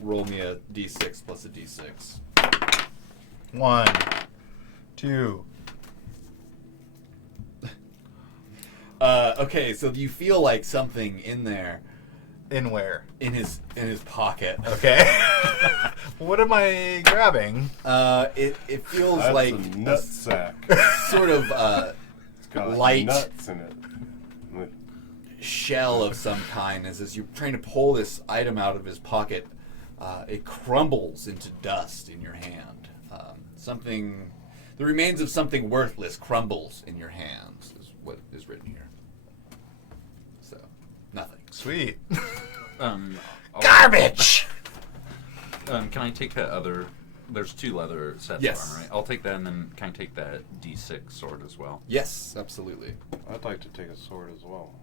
roll me a D6 plus a D6. 1, 2. Okay, so you feel like something in there, In where? in his pocket. Okay. What am I grabbing? It feels That's like a nut sack. sort of It's got light nuts in it. shell of some kind. As you're trying to pull this item out of his pocket, it crumbles into dust in your hand. The remains of something worthless crumbles in your hands, is what is written here. So, nothing. Sweet. I'll- Garbage! Can I take that other? There's 2 leather sets Yes. of armor, right? I'll take that, and then can I take that D6 sword as well? Yes, absolutely. I'd like to take a sword as well.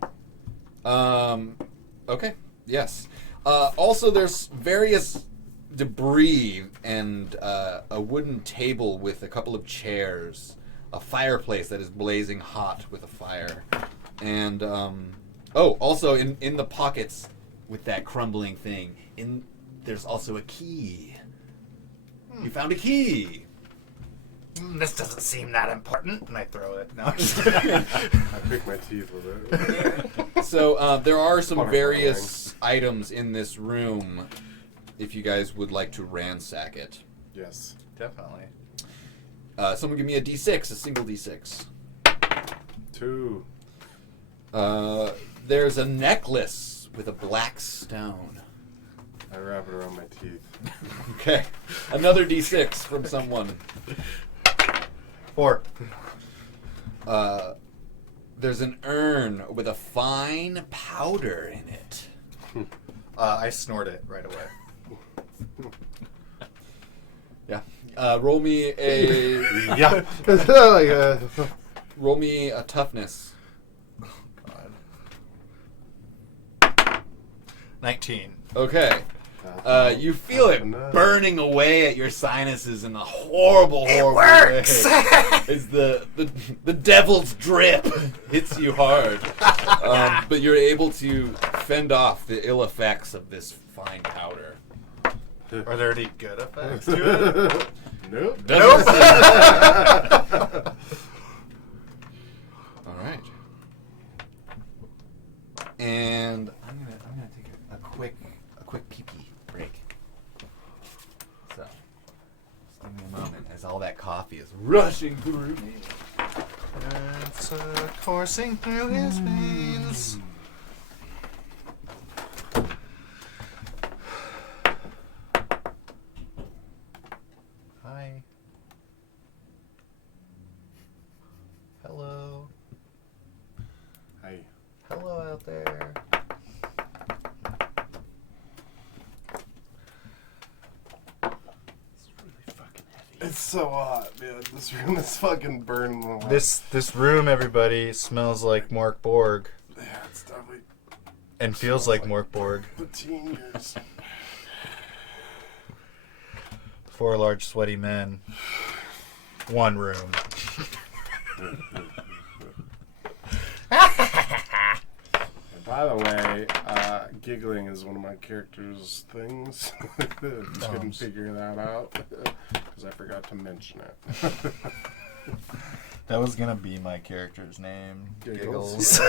Okay, yes. Also, there's various debris and a wooden table with a couple of chairs, a fireplace that is blazing hot with a fire, and also in the pockets with that crumbling thing, there's also a key. You found a key. This doesn't seem that important. And I throw it. No, I'm just kidding. I pick my teeth with it. So there are some Butterfly various items in this room. If you guys would like to ransack it, Yes. Definitely. someone give me a D6, a single D6. 2. There's a necklace with a black stone. I wrap it around my teeth. Okay, another D6 from someone. 4. There's an urn with a fine powder in it. I snort it right away. Yeah. Roll me a Yeah. roll me a toughness. God. 19. Okay. You feel it burning away at your sinuses in a horrible way. works! As the devil's drip hits you hard. But you're able to fend off the ill effects of this fine powder. Are there any good effects to it? Nope. All right. And I'm gonna take a quick pee-pee break. So, just give me a moment as all that coffee is rushing through me. It's coursing through his veins. Hi. Hello. Hey. Hello out there. It's so hot, man. This room is fucking burning away. This room, everybody, smells like Mork Borg Yeah, it's definitely and feels like Mork Borg. the teen years. 4 large sweaty men. 1 room. And by the way, giggling is one of my character's things. Couldn't figure that out because I forgot to mention it. That was gonna be my character's name. Giggles.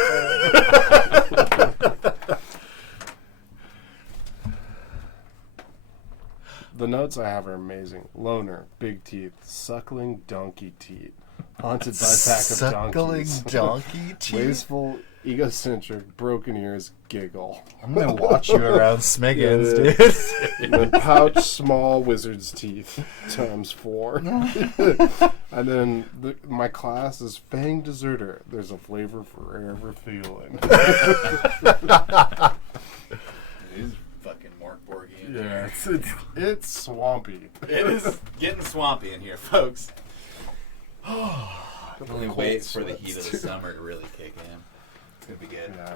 The notes I have are amazing. Loner, big teeth, suckling donkey teeth, haunted by a pack of Suckling donkeys. donkey teeth. Wasteful, egocentric, broken ears, giggle. I'm gonna watch you around Smiggins, Yeah. dude. The pouch, small wizard's teeth, times 4. And then my class is Fang Deserter. There's a flavor for ever feeling. It is fucking Mork Borg in Yeah, here. it's swampy. It is getting swampy in here, folks. Only wait for the heat of the summer to really kick in. It's gonna be good. Yeah,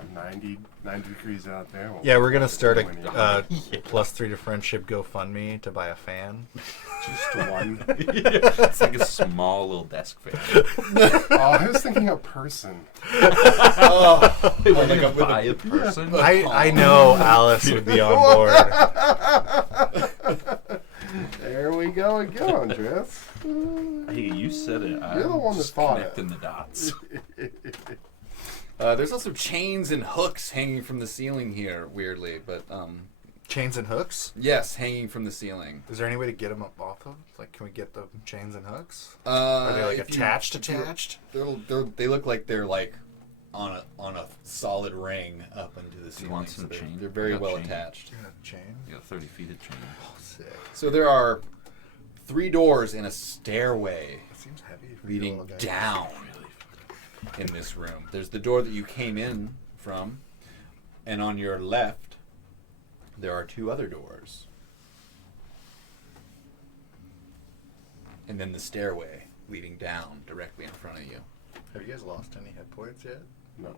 90 degrees out there. Yeah, we're gonna start a +3 to friendship GoFundMe to buy a fan. Just one. It's like a small little desk fan. Oh, I was thinking a person. Like a buy a person. I know Alice would be on board. There we go again, Andres. Hey, you said it. You're the one that just thought it. connecting the dots. There's also chains and hooks hanging from the ceiling here, weirdly, but Chains and hooks. yes, hanging from the ceiling. Is there any way to get them up off of? Like, can we get the chains and hooks? Are they like if you- attached? if you- Attached? They look like they're like on a solid ring up into the ceiling. want so some they're, chain? they're very I got well chain. attached. You got a chain? You got 30 feet of chain. Oh, sick. So there are 3 doors and a stairway That seems heavy. For leading you all guys. down in this room. There's the door that you came in from, and on your left, there are 2 other doors. And then the stairway leading down directly in front of you. Have you guys lost any hit points yet? No.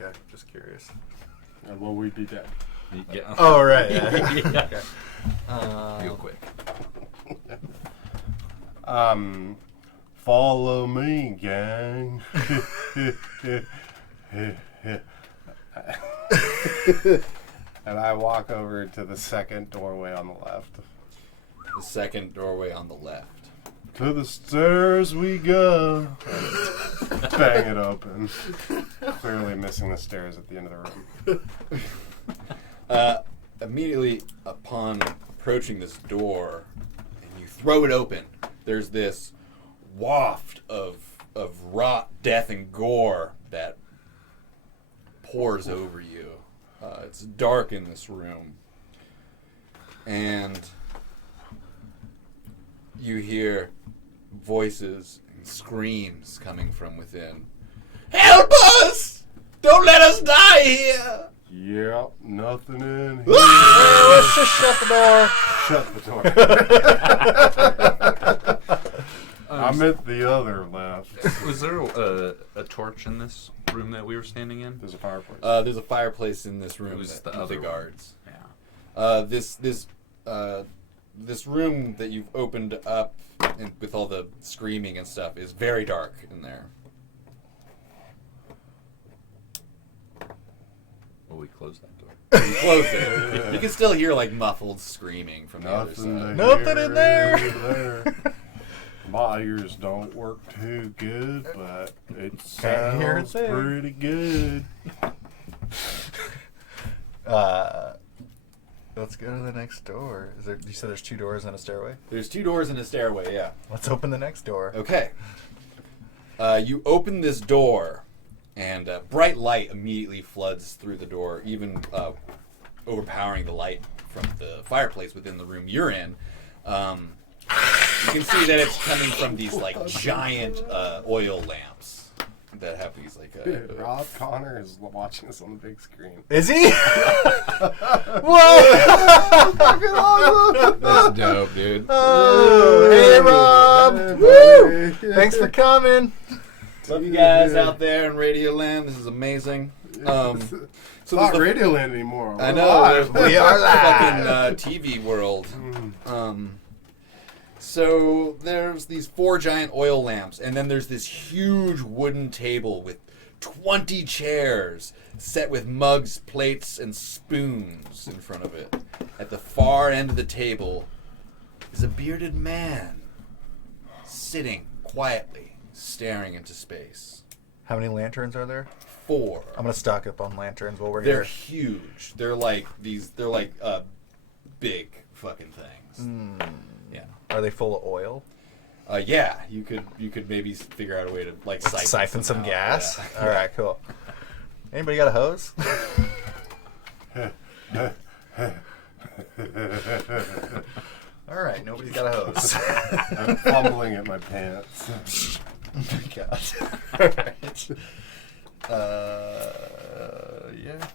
Okay, just curious. And well, we'd be dead. Yeah. Oh, right. Yeah. Yeah. Real quick. Follow me, gang. And I walk over to the second doorway on the left. The second doorway on the left. To the stairs we go. Bang it open. Clearly missing the stairs at the end of the room. Immediately upon approaching this door, and you throw it open, there's this waft of rot, death, and gore that pours over you. It's dark in this room, and you hear voices and screams coming from within. Help us! Don't let us die here! Yep, nothing in here. Let's just shut the door. Shut the door. I'm at the other left. Was there a torch in this room that we were standing in? There's a fireplace. There's a fireplace in this room It was with the the other one. guards. This room that you've opened up and with all the screaming and stuff is very dark in there. Will we close that door? You close it. You can still hear like muffled screaming from the other side. Nothing in there. My ears don't work too good, but it Can't hear it sounds there. pretty good. Let's go to the next door. Is there? You said there's 2 doors and a stairway. There's 2 doors and a stairway. Yeah. Let's open the next door. Okay. You open this door, and bright light immediately floods through the door, even overpowering the light from the fireplace within the room you're in. You can see that it's coming from these like giant oil lamps that have these like. Rob Connor is watching us on the big screen. Is he? Whoa! Fucking awesome! That's dope, dude. Oh, hey, Rob! Hey, Woo! buddy. Thanks for coming. Love you guys out there in Radio Land. This is amazing. So It's there's not the- Radioland anymore. I We're know. live. We are live. Fucking TV world. So there's these 4 giant oil lamps, and then there's this huge wooden table with 20 chairs set with mugs, plates, and spoons in front of it. At the far end of the table is a bearded man sitting quietly, staring into space. How many lanterns are there? 4. I'm gonna stock up on lanterns while we're They're here. huge. They're like these. They're like big fucking things. Yeah. Are they full of oil? Yeah. You could maybe figure out a way to like Siphon some out. gas? Yeah. All right, cool. Anybody got a hose? All right, nobody's got a hose. I'm fumbling at my pants. Oh my god. All right. Yeah.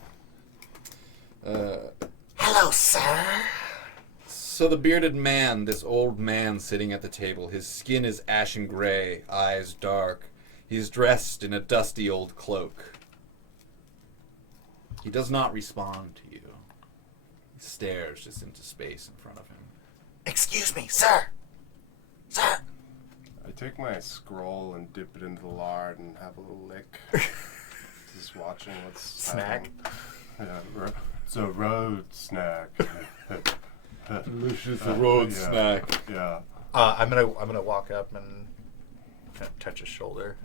Hello, sir. So the bearded man, this old man sitting at the table, his skin is ashen gray, eyes dark. He's dressed in a dusty old cloak. He does not respond to you. He stares just into space in front of him. Excuse me, sir. Sir. I take my scroll and dip it into the lard and have a little lick. Just watching what's Snack. happening. Yeah, it's a road snack. Delicious road yeah. snack. Yeah. I'm gonna walk up and touch his shoulder.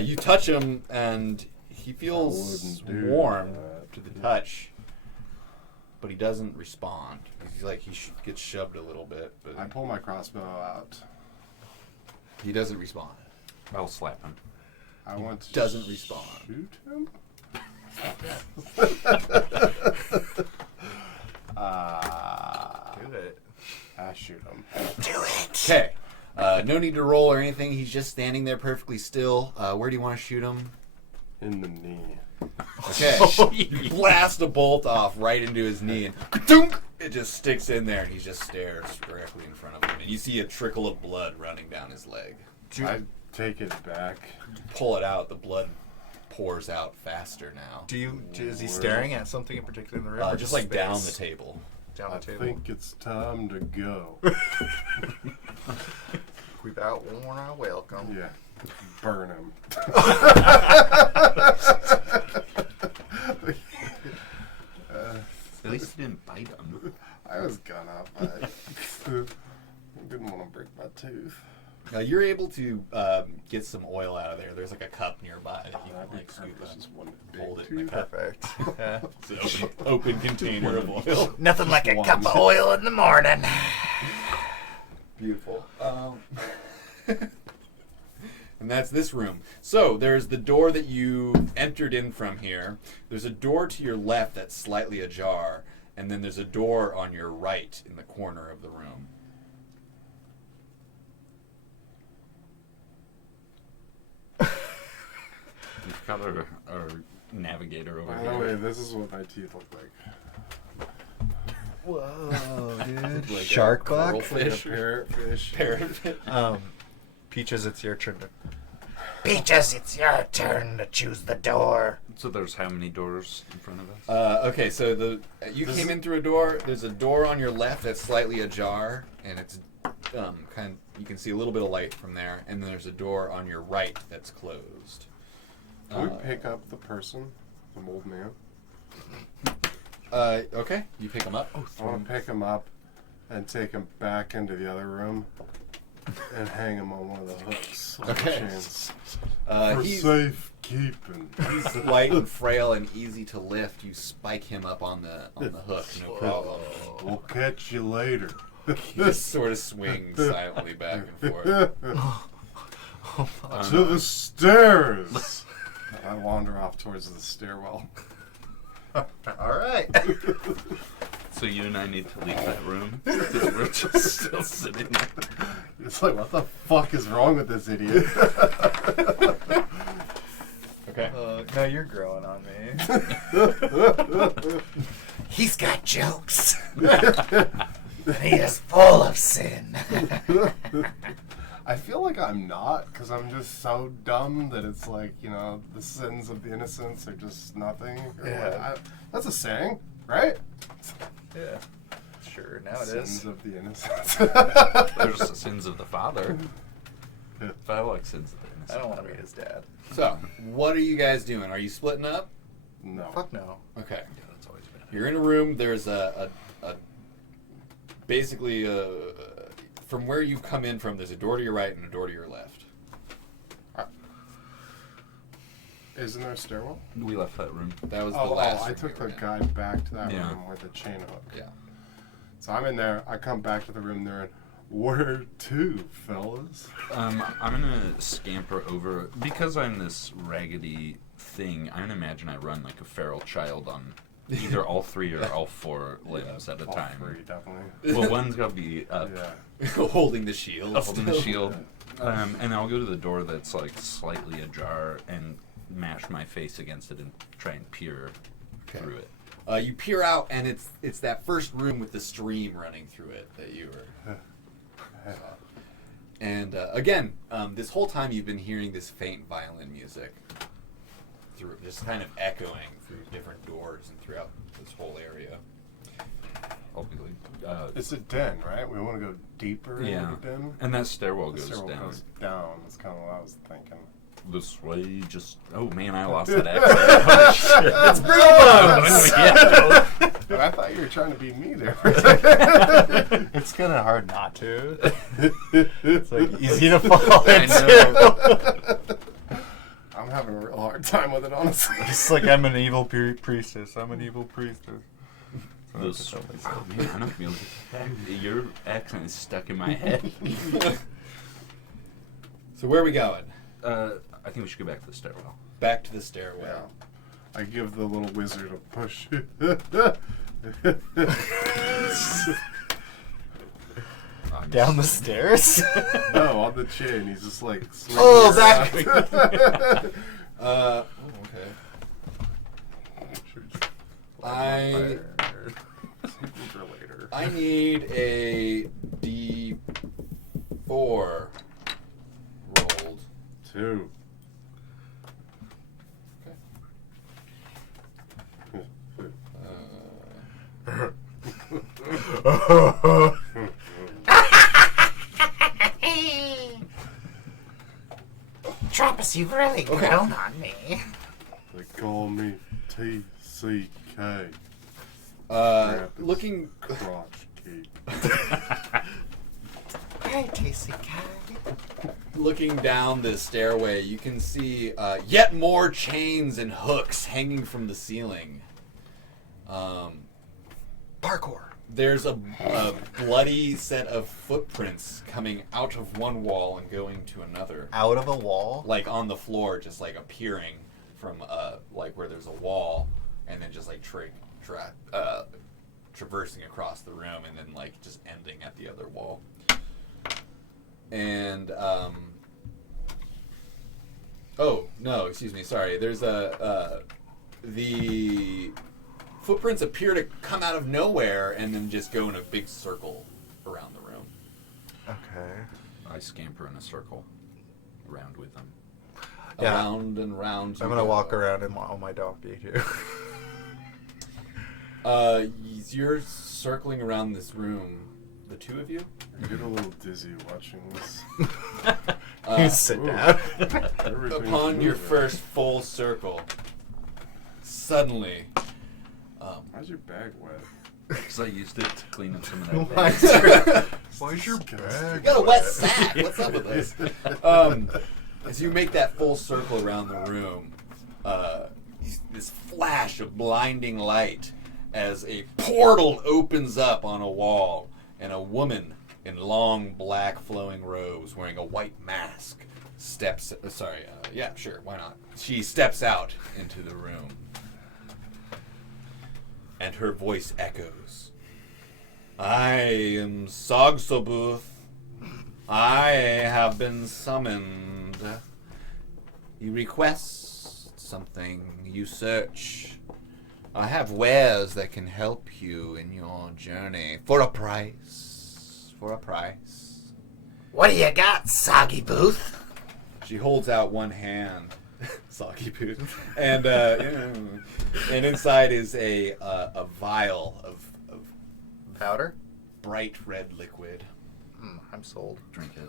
You touch him, and he feels wouldn't do warm that. to the touch, but he doesn't respond. He's like he gets shoved a little bit, but I pull my crossbow out. he doesn't respond. I'll slap him. I want to doesn't respond. Shoot him? Do it. I shoot him. Do it. Okay. No need to roll or anything. He's just standing there perfectly still. Where do you want to shoot him? In the knee. Okay. You blast a bolt off right into his knee, and ka-dunk! It just sticks in there, and he just stares directly in front of him. And you see a trickle of blood running down his leg. I take it back. Pull it out. The blood pours out faster now. Is he staring at something in particular in the room? or Just like down the space? table. Down the I table. think it's time to go. We've outworn our welcome. Yeah. Burn him. At least he didn't bite him. I was gonna, but I didn't want to break my tooth. You're able to get some oil out of there. There's like a cup nearby that you can like scoop This up. is one Hold big it in the tooth. cup. Perfect. Yeah. It's an open container of oil. Nothing like a cup of oil in the morning. Beautiful. And that's this room. So there's the door that you entered in from here. There's a door to your left that's slightly ajar, and then there's a door on your right in the corner of the room. We've got our navigator over By the here. way, this is what my teeth look like. Whoa, dude. Like Shark a buck? Like a curlfish or parrotfish. parrotfish. Peaches, it's your turn to Peaches, it's your turn to choose the door. So there's how many doors in front of us? Okay, so you came in through a door. There's a door on your left that's slightly ajar, and it's you can see a little bit of light from there. And then there's a door on your right that's closed. Can we pick up the person, the old man? Okay, you pick him up. I want to pick him up and take him back into the other room and hang him on one of the hooks. On Okay. The chains. For He's safekeeping. light and frail and easy to lift. You spike him up on the hook, no problem. We'll catch you later. He just sort of swings silently back and forth. To the stairs. I wander off towards the stairwell. All right. So you and I need to leave that room because we're just still sitting there. It's like, what the fuck is wrong with this idiot? Okay. No, you're growing on me. He's got jokes. He is full of sin. I feel like I'm not, because I'm just so dumb that it's like, you know, the sins of the innocents are just nothing. Or Yeah. that's a saying, right? Yeah. Sure, now it Sins is. of the innocents. There's the sins of the father. But I like sins of the innocent. I don't want to be his dad. So, what are you guys doing? Are you splitting up? No. Fuck no. Okay. Yeah, that's always bad. You're in a room. There's basically from where you come in from, there's a door to your right and a door to your left. Isn't there a stairwell? We left that room. That was the last I room took you were the in. guy back to that Yeah. room with a chain hook. Yeah. So I'm in there. I come back to the room they're in. Where to, fellas? I'm gonna scamper over because I'm this raggedy thing. I'm gonna imagine I run like a feral child on either all three or all four limbs at a All time. three, definitely. Well, one's gotta be up, Yeah. Holding the shield. holding the shield, and I'll go to the door that's like slightly ajar and mash my face against it and try and peer through it. You peer out, and it's that first room with the stream running through it that you were. And again, this whole time you've been hearing this faint violin music, through just kind of echoing through different doors and throughout this whole area. Obviously, It's a den, right? We want to go deeper yeah, into the den. and that stairwell The goes stairwell down. goes down. That's kind of what I was thinking. This way, just oh man, I lost that accent. Oh, shit. It's Bruno! Yeah. But I thought you were trying to be me there. It's kind of hard not to. It's like easy to fall I into. I'm having a real hard time with it, honestly. It's like I'm an evil priestess. I'm an evil priestess. This, oh, man, I don't feel your accent is stuck in my head. So where are we going? I think we should go back to the stairwell. Back to the stairwell. Yeah. I give the little wizard a push. Down the stairs? No, on the chin. He's just like. Oh, swinging that. around. Okay. I For later. I need a D4 rolled. 2. Trappist, you've really grown on me. They call me TCK. Looking Crotch key. Hey, TCK. looking down the stairway, you can see yet more chains and hooks hanging from the ceiling. Parkour. There's a bloody set of footprints coming out of one wall and going to another. Out of a wall? Like on the floor, just like appearing from like where there's a wall, and then just like traversing across the room, and then like just ending at the other wall. And oh no, excuse me, sorry. There's the footprints appear to come out of nowhere and then just go in a big circle around the room. Okay. I scamper in a circle around with them. Yeah. Around and round. I'm you gonna go. walk around on my donkey too. You're circling around this room. The two of you? I get a little dizzy watching this. You sit down. Everything's Upon your moving. first full circle, suddenly, Why's your bag wet? Because I used it to clean up some of that. Why's your bag? you got a wet sack. What's up with this? As you make that full circle around the room, this flash of blinding light as a portal opens up on a wall, and a woman in long black flowing robes wearing a white mask steps. Why not? She steps out into the room, and her voice echoes. I am Sogsobuth. I have been summoned. You request something, you search. I have wares that can help you in your journey for a price. For a price. What do you got, Soggy Booth? She holds out one hand, Soggy Booth, and inside is a vial of Powder? bright red liquid. I'm sold. Drink it.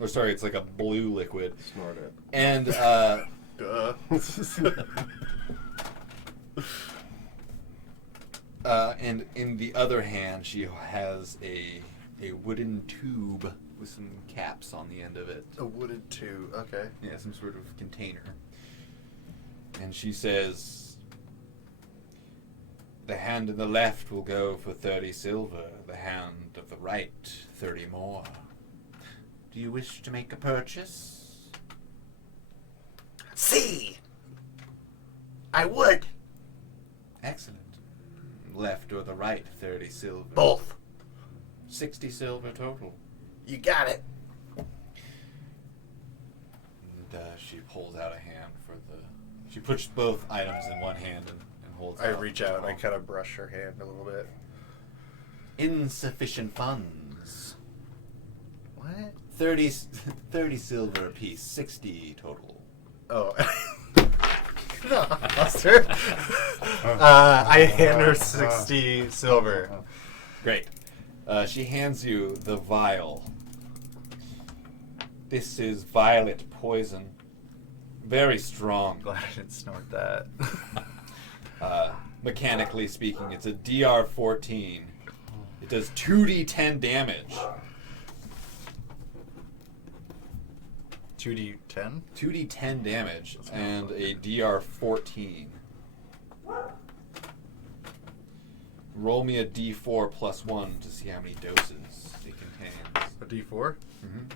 Or sorry, it's like a blue liquid. Snort it. And Duh. and in the other hand, she has a wooden tube with some caps on the end of it. A wooded tube. Okay. Yeah, some sort of container. And she says, the hand of the left will go for 30 silver, the hand of the right 30 more. Do you wish to make a purchase? See, I would. Excellent. Left or the right 30 silver. Both. 60 silver total. You got it. And she pulls out a hand for the... She puts both items in one hand and holds I out. reach out and I kind of brush her hand a little bit. Insufficient funds. What? 30 silver apiece. 60 total. Oh. No, Buster. I hand her 60 silver. Great. She hands you the vial. This is violet poison. Very strong. Glad I didn't snort that. Mechanically speaking, it's a DR14. It does 2d10 damage. 2d10? 2d10 damage and a DR14. Roll me a d4 plus 1 to see how many doses it contains. A d4? Mm-hmm.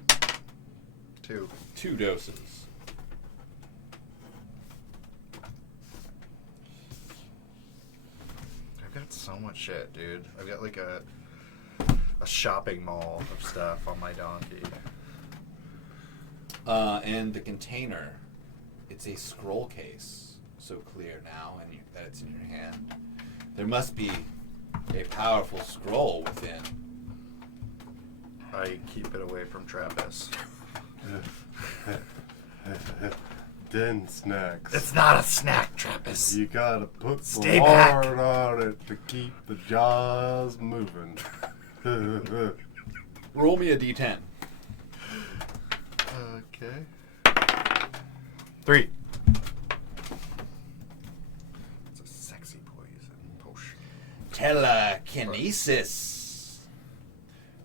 2. 2 doses. I've got so much shit, dude. I've got like a shopping mall of stuff on my donkey. And the container, it's a scroll case, so clear now and that it's in your hand. There must be a powerful scroll within. I keep it away from Trappist. Den snacks. It's not a snack, Trappist. You gotta put Stay the back. Lord on it to keep the jaws moving. Roll me a d10. Okay. 3. It's a sexy poison potion. Telekinesis.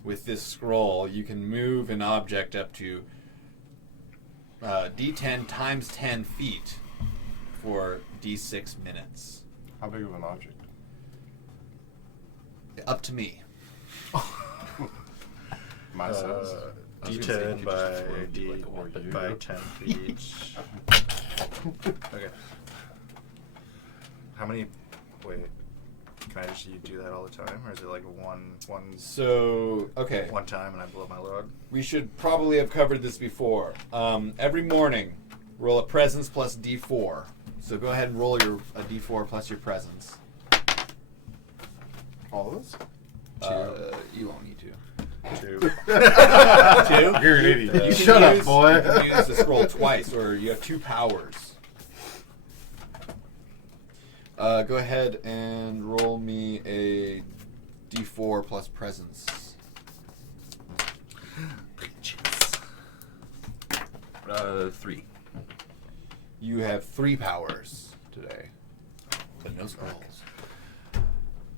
With this scroll, you can move an object up to d10 times 10 feet for d6 minutes. How big of an object? Up to me. My size? I was gonna say you D10 could by just throw it like a or you. by 10 feet. Okay. How many? Wait. Can I just do that all the time, or is it like one So, okay. time and I blow my load? We should probably have covered this before. Every morning, roll a presence plus d4. So go ahead and roll a d4 plus your presence. All of this? You won't need to. 2. 2. You're an idiot. You can Shut up, use- boy. You can use the scroll twice, or you have 2 powers. Go ahead and roll me a D4 plus presence. 3. You have 3 powers today, but no scrolls.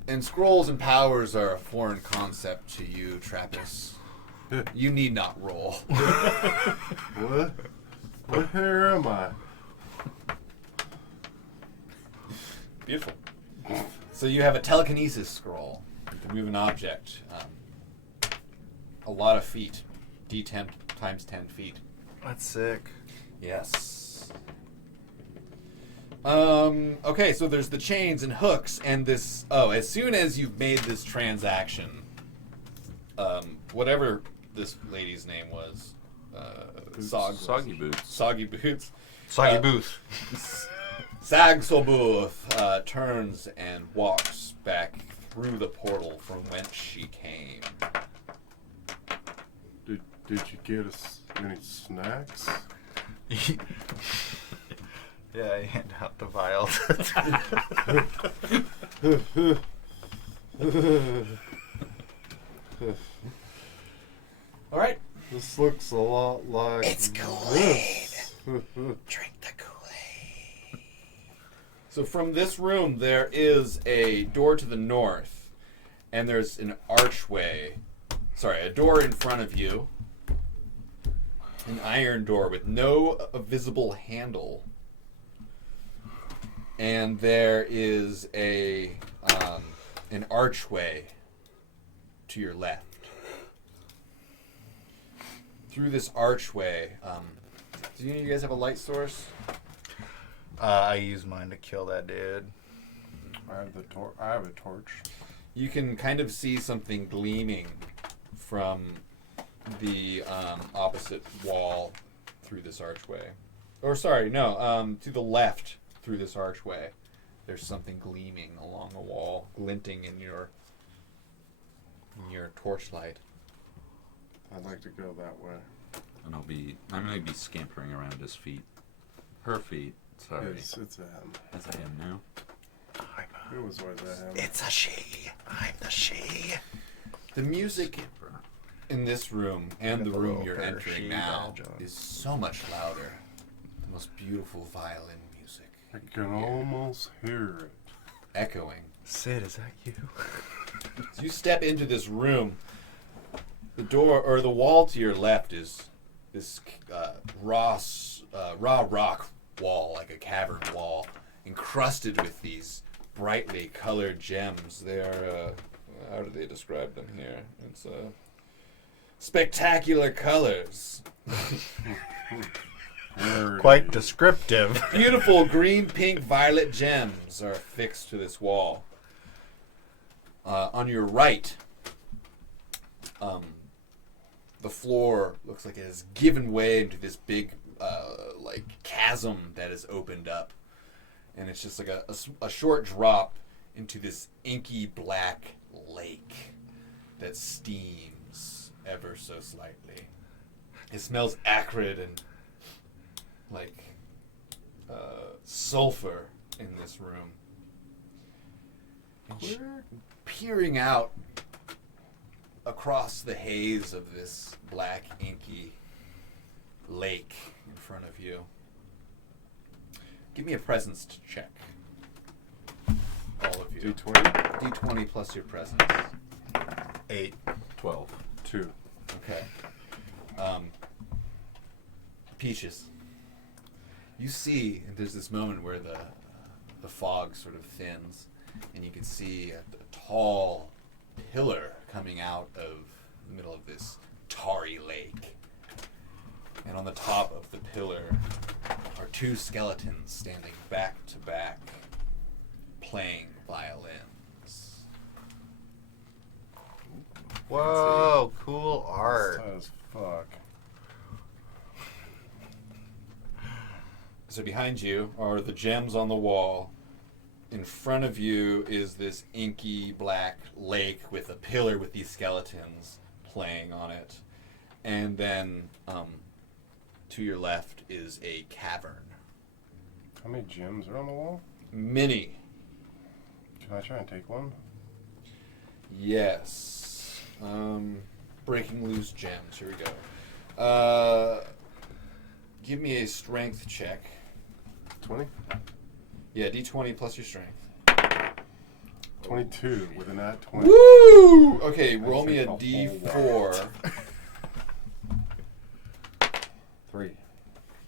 And scrolls and powers are a foreign concept to you, Trappist. You need not roll. What? Where am I? Beautiful. So you have a telekinesis scroll. You can move an object a lot of feet. D10 times 10 feet. That's sick. Yes. Okay, so there's the chains and hooks and this... Oh, as soon as you've made this transaction, whatever this lady's name was, Soggy boots. Soggy Boots. Soggy Booth. Zagsobuth turns and walks back through the portal from whence she came. Did you get us any snacks? Yeah, I hand out the vial. All right. This looks a lot like It's Kool-Aid. Drink the Kool-Aid. So from this room, there is a door to the north, and there's an archway. Sorry, a door in front of you. An iron door with no visible handle. And there is an archway to your left. Through this archway, do you guys have a light source? I use mine to kill that dude. I have a torch. You can kind of see something gleaming from the opposite wall through this archway. Or sorry, no, to the left through this archway. There's something gleaming along the wall, glinting in your torchlight. I'd like to go that way. And I'm gonna be scampering around his feet. Her feet. Sorry. It's a him. As I am now. It was always a him. It's a she. I'm the she. The music in this room and the room you're Her, entering she, now John. is so much louder. The most beautiful violin music I can almost hear it. echoing. Sid, is that you? As you step into this room, the door or the wall to your left is this raw rock wall, like a cavern wall, encrusted with these brightly colored gems. They're how do they describe them here? It's spectacular colors. Quite descriptive. Beautiful green, pink, violet gems are affixed to this wall. On your right, the floor looks like it has given way into this big, like chasm that has opened up, and it's just like a short drop into this inky black lake that steams ever so slightly. It smells acrid and like sulfur in this room. And you're peering out across the haze of this black inky lake in front of you. Give me a presence to check. All of you. D20? D20 plus your presence. 8. 12. 2. Okay. Peaches. You see, there's this moment where the fog sort of thins, and you can see a tall pillar coming out of the middle of this tarry lake. And on the top of the pillar are 2 skeletons standing back to back, playing violins. Whoa, cool art. As fuck. So behind you are the gems on the wall. In front of you is this inky black lake with a pillar with these skeletons playing on it. And then to your left is a cavern. How many gems are on the wall? Many. Can I try and take one? Yes. Breaking loose gems. Here we go. Give me a strength check. 20? Yeah, d20 plus your strength. 22 with an at 20. Woo! Okay, roll me a That's like the d4. 3.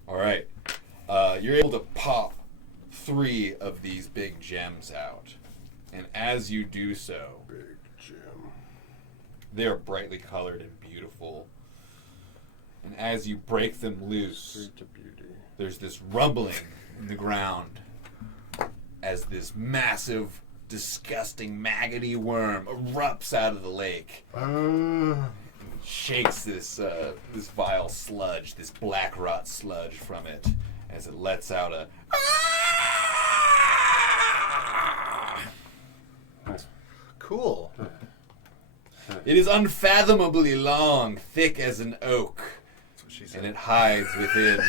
All right. You're able to pop 3 of these big gems out. And as you do so, Big gem. they are brightly colored and beautiful. And as you break them loose, Street to beauty. there's this rumbling in the ground as this massive, disgusting, maggoty worm erupts out of the lake. Shakes this this vile sludge, this black rot sludge from it, as it lets out a. Cool. It is unfathomably long, thick as an oak, That's what she said. and it hides within.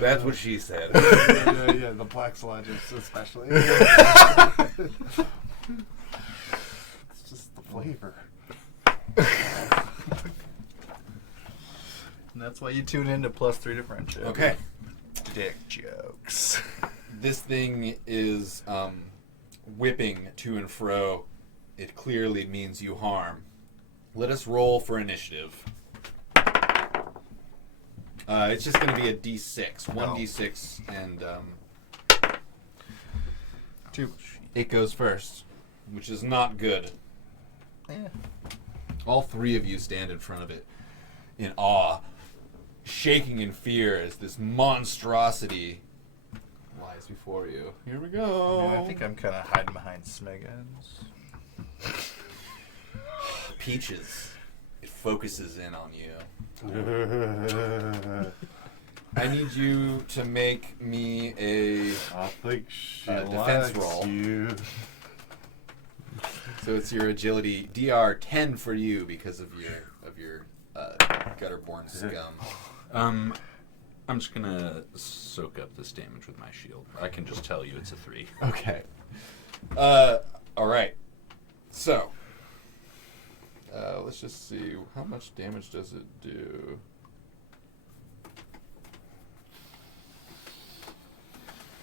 That's what she said. yeah, the black sludges especially. It's just the flavor. And that's why you tune in to +3 to friendship. Okay. Dick jokes. This thing is whipping to and fro. It clearly means you harm. Let us roll for initiative. It's just going to be a d6. One Oh. d6, and 2. it goes first, which is not good. Yeah. All 3 of you stand in front of it in awe, shaking in fear as this monstrosity lies before you. Here we go. I think I'm kind of hiding behind Smiggins. Peaches. It focuses in on you. I need you to make me a. I think she defense likes roll. you. So it's your agility DR 10 for you because of your gutter-born scum. I'm just gonna soak up this damage with my shield. I can just tell you it's a 3. Okay. All right. So let's just see how much damage does it do.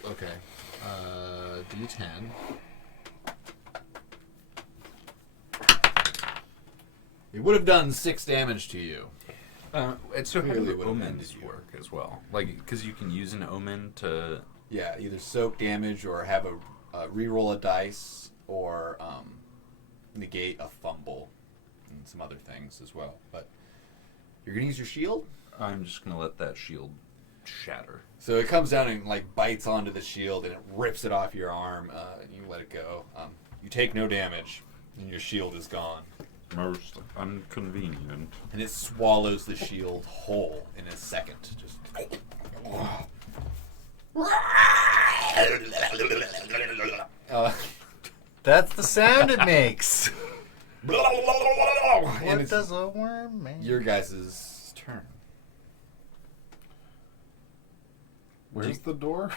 Okay. D10. It would have done 6 damage to you. So how Clearly do would have ended omens you. work as well? Like, because you can use an omen to. Yeah, either soak damage or have a reroll a dice or negate a fumble and some other things as well. But you're gonna use your shield, I'm just gonna let that shield shatter. so it comes down and like bites onto the shield and it rips it off your arm. And you let it go. You take no damage, and your shield is gone. Most inconvenient. And it swallows the shield whole in a second. Just. That's the sound it makes. And What it's does a worm make? your guys' turn. Where's the door?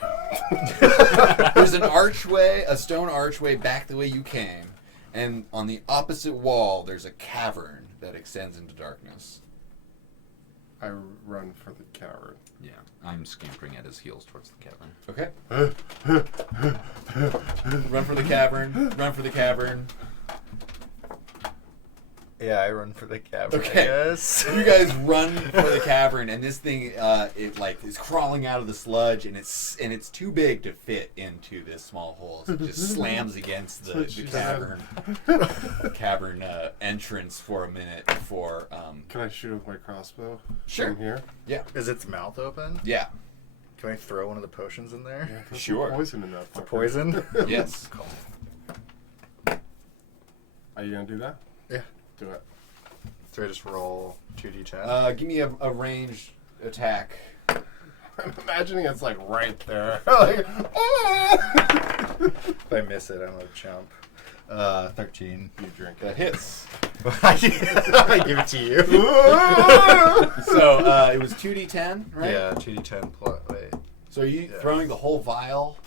There's an archway, a stone archway back the way you came, and on the opposite wall there's a cavern that extends into darkness. I run for the coward. Yeah, I'm scampering at his heels towards the cavern. Okay. Run for the cavern. Run for the cavern. Yeah, I run for the cavern. Okay. I guess. You guys run for the cavern, and this thing, it like is crawling out of the sludge, and it's too big to fit into this small hole. So it just slams against the cavern entrance for a minute before. Can I shoot with my crossbow? Sure. From here? Yeah. Is its mouth open? Yeah. Can I throw one of the potions in there? Yeah, put Sure. some poison in that. The fucker. poison? Yes. Are you gonna do that? Yeah. Do it. So I just roll 2d10. Give me a ranged attack. I'm imagining it's like right there. Like, If I miss it, I'm a chump. 13. You drink That it. hits. I give it to you. So it was 2d10, right? Yeah, 2d10 plus. Wait. So are you Yeah. throwing the whole vial?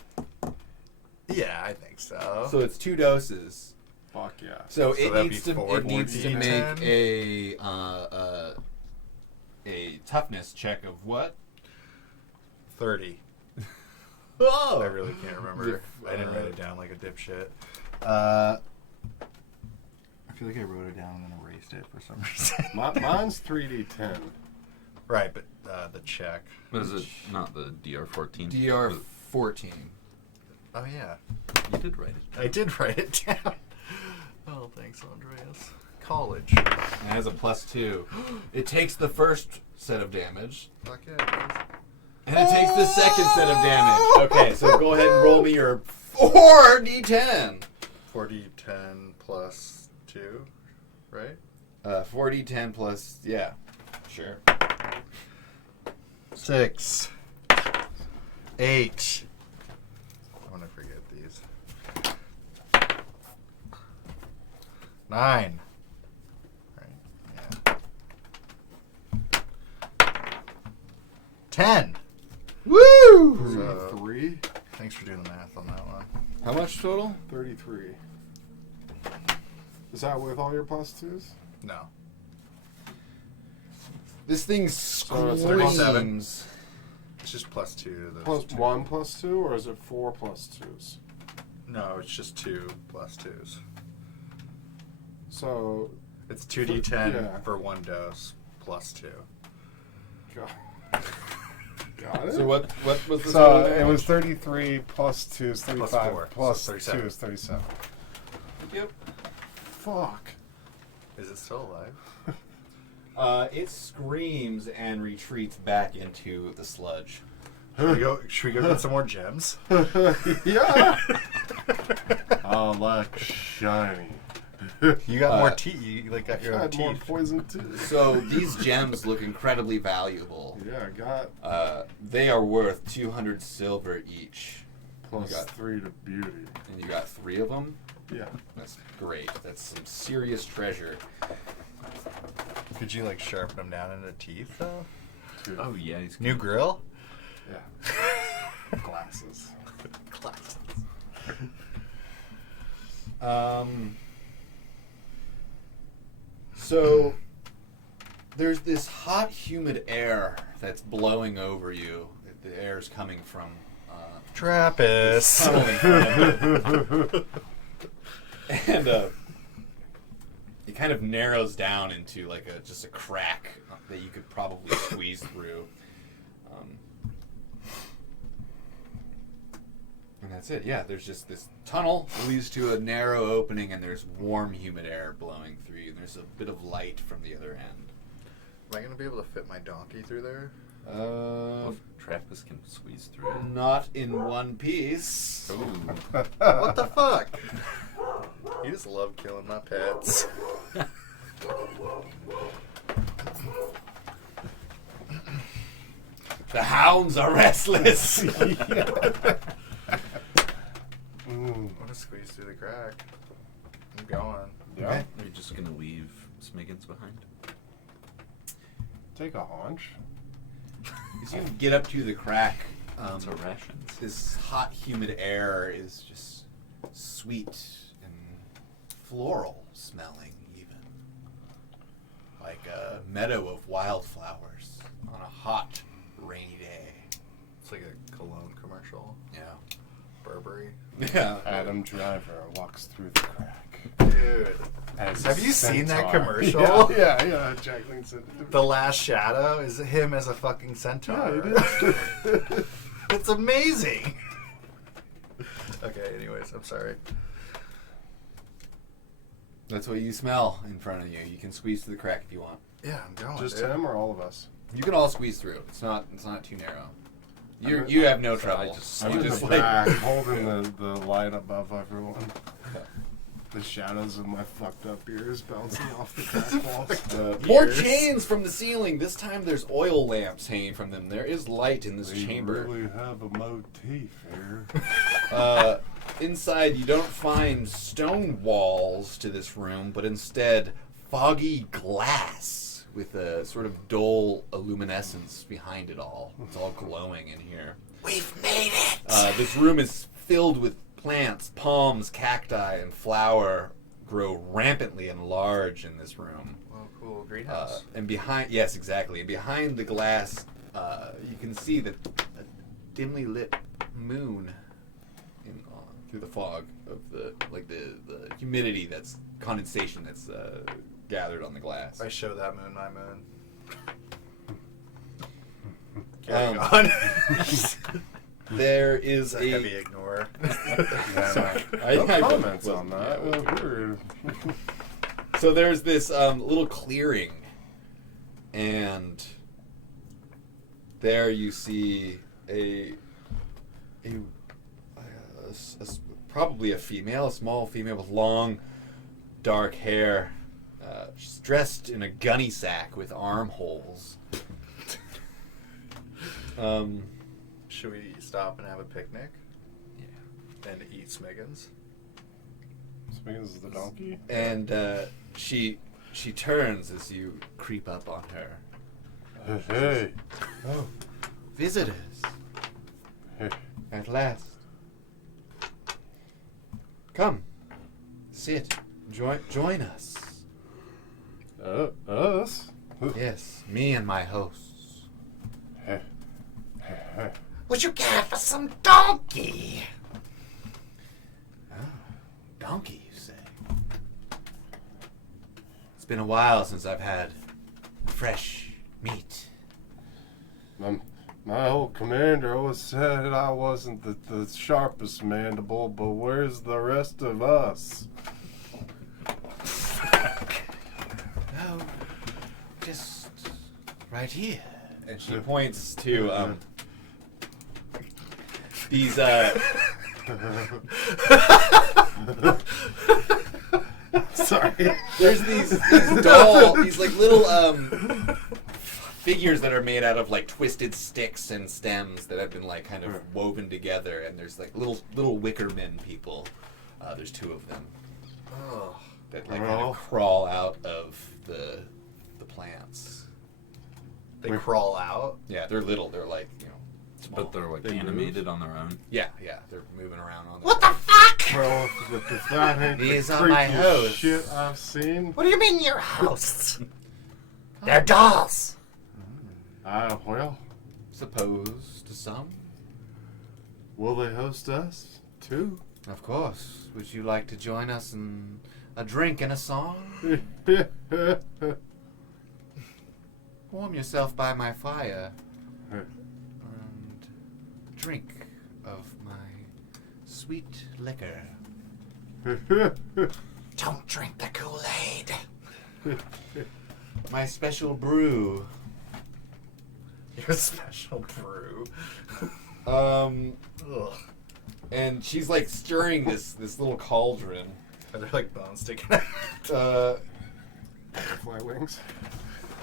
Yeah, I think so. So it's 2 doses. Fuck yeah. So, So it that'd needs be to 4 it needs to D10. make a toughness check of what? 30. Oh, I really can't remember. I didn't write it down like a dipshit. I feel like I wrote it down and then erased it for some reason. Mine's 3d10. Right, but the check. Was it not the DR14? DR 14. Oh yeah, You did write it. I did write it down. Oh, thanks, Andreas. College. It has a +2. It takes the first set of damage, Fuck yeah. and it takes the second set of damage. Okay, so go ahead and roll me your 4d10. 4d10 plus 2, right? 4d10 plus, yeah, sure. 6. 8. I want to forget these. 9. Right? Yeah. 10. Woo! So, 33? thanks for doing the math on that one. How much total? 33. Is that with all your +2s? No. This thing it's screams. 37. It's just plus 2 to those Plus two. 1 +2, or is it 4 +2s? No, it's just 2 plus 2s. So, It's 2d10 Yeah. for 1 dose plus 2. got it. So what was the So total it damage? was 33 plus 2 is 35 4, plus so 2 37. is 37. Yep. Fuck. Is it still alive? It screams and retreats back into the sludge. Should we go get some more gems? Yeah. Oh, like shiny. You got more teeth. You like got your own Got more teeth. poison too. So these gems look incredibly valuable. Yeah, I got They are worth 200 silver each. plus You got- 3 to beauty. And you got 3 of them? Yeah. That's great. That's some serious treasure. Could you like sharpen them down into teeth though? 2. Oh yeah, he's New grill? Yeah. Glasses. Glasses. So there's this hot, humid air that's blowing over you. The air is coming from Trappist. tunneling from and it kind of narrows down into like just a crack that you could probably squeeze through. And that's it. Yeah, there's just this tunnel that leads to a narrow opening, and there's warm, humid air blowing through you. And there's a bit of light from the other end. Am I gonna be able to fit my donkey through there? Trappist can squeeze through it. Not in one piece. Ooh. What the fuck? You just love killing my pets. The hounds are restless. I want to squeeze through the crack. I'm going. Yeah. Are you just gonna leave Smiggins behind? Take a haunch. As you get up to the crack, It's our rations. this hot, humid air is just sweet and floral smelling, even. Like a meadow of wildflowers on a hot, rainy day. It's like a cologne commercial. Yeah. Burberry. Yeah. Adam Driver walks through the crack. Dude. As Have a you seen that centaur. commercial? Yeah. Jacqueline said The Last Shadow is him as a fucking centaur. Yeah, he did. It's amazing. Okay, anyways, I'm sorry. That's what you smell in front of you. You can squeeze through the crack if you want. Yeah, I'm going. Just dude. him or all of us? You can all squeeze through. It's not too narrow. You have no So trouble. I just- I'm you in just the like back, holding the light above everyone. The shadows of my fucked up ears bouncing off the crack walls. more Ears. chains from the ceiling. This time there's oil lamps hanging from them. There is light in this We chamber. really have a motif here. inside, you don't find stone walls to this room, but instead foggy glass with a sort of dull luminescence behind it all. It's all glowing in here. We've made it! This room is filled with plants, palms, cacti, and flower grow rampantly and large in this room. Oh, cool. Greenhouse. And behind, yes, exactly. And behind the glass, you can see a dimly lit moon through the fog of the humidity that's condensation that's gathered on the glass. I show that moon my moon. Carrying on. There is It's a heavy ignore. Sorry. No comments on that. Yeah, Weird. So there's this little clearing, and there you see probably a female, a small female with long, dark hair. She's dressed in a gunny sack with armholes. Should we stop and have a picnic? Yeah. And eat Smiggins? Smiggins is the donkey? And she turns as you creep up on her. Hey. Oh, visitors. Hey. At last. Come. Sit. Join us. Us? Yes, me and my hosts. What you got for some donkey? Oh, donkey, you say? It's been a while since I've had fresh meat. My old commander always said I wasn't the sharpest mandible, but where's the rest of us? Oh, just right here. And she points to these Sorry. there's these like little figures that are made out of like twisted sticks and stems that have been like kind of woven together, and there's like little wicker men people. There's two of them Oh. that like kind of crawl out of the plants. They crawl out. Yeah, they're little. They're like, you know, small. But they're like They animated on their own. Yeah, they're moving around on What the fuck? Well, if that ain't These the are my creepiest hosts. shit I've seen. What do you mean your hosts? They're dolls. Well, Suppose to some. will they host us too? Of course. Would you like to join us in a drink and a song? Warm yourself by my fire and drink of my sweet liquor. Don't drink the Kool-Aid. My special brew. Your special brew. Um, Ugh. and she's like stirring this little cauldron. Are there like bones sticking out? Butterfly wings.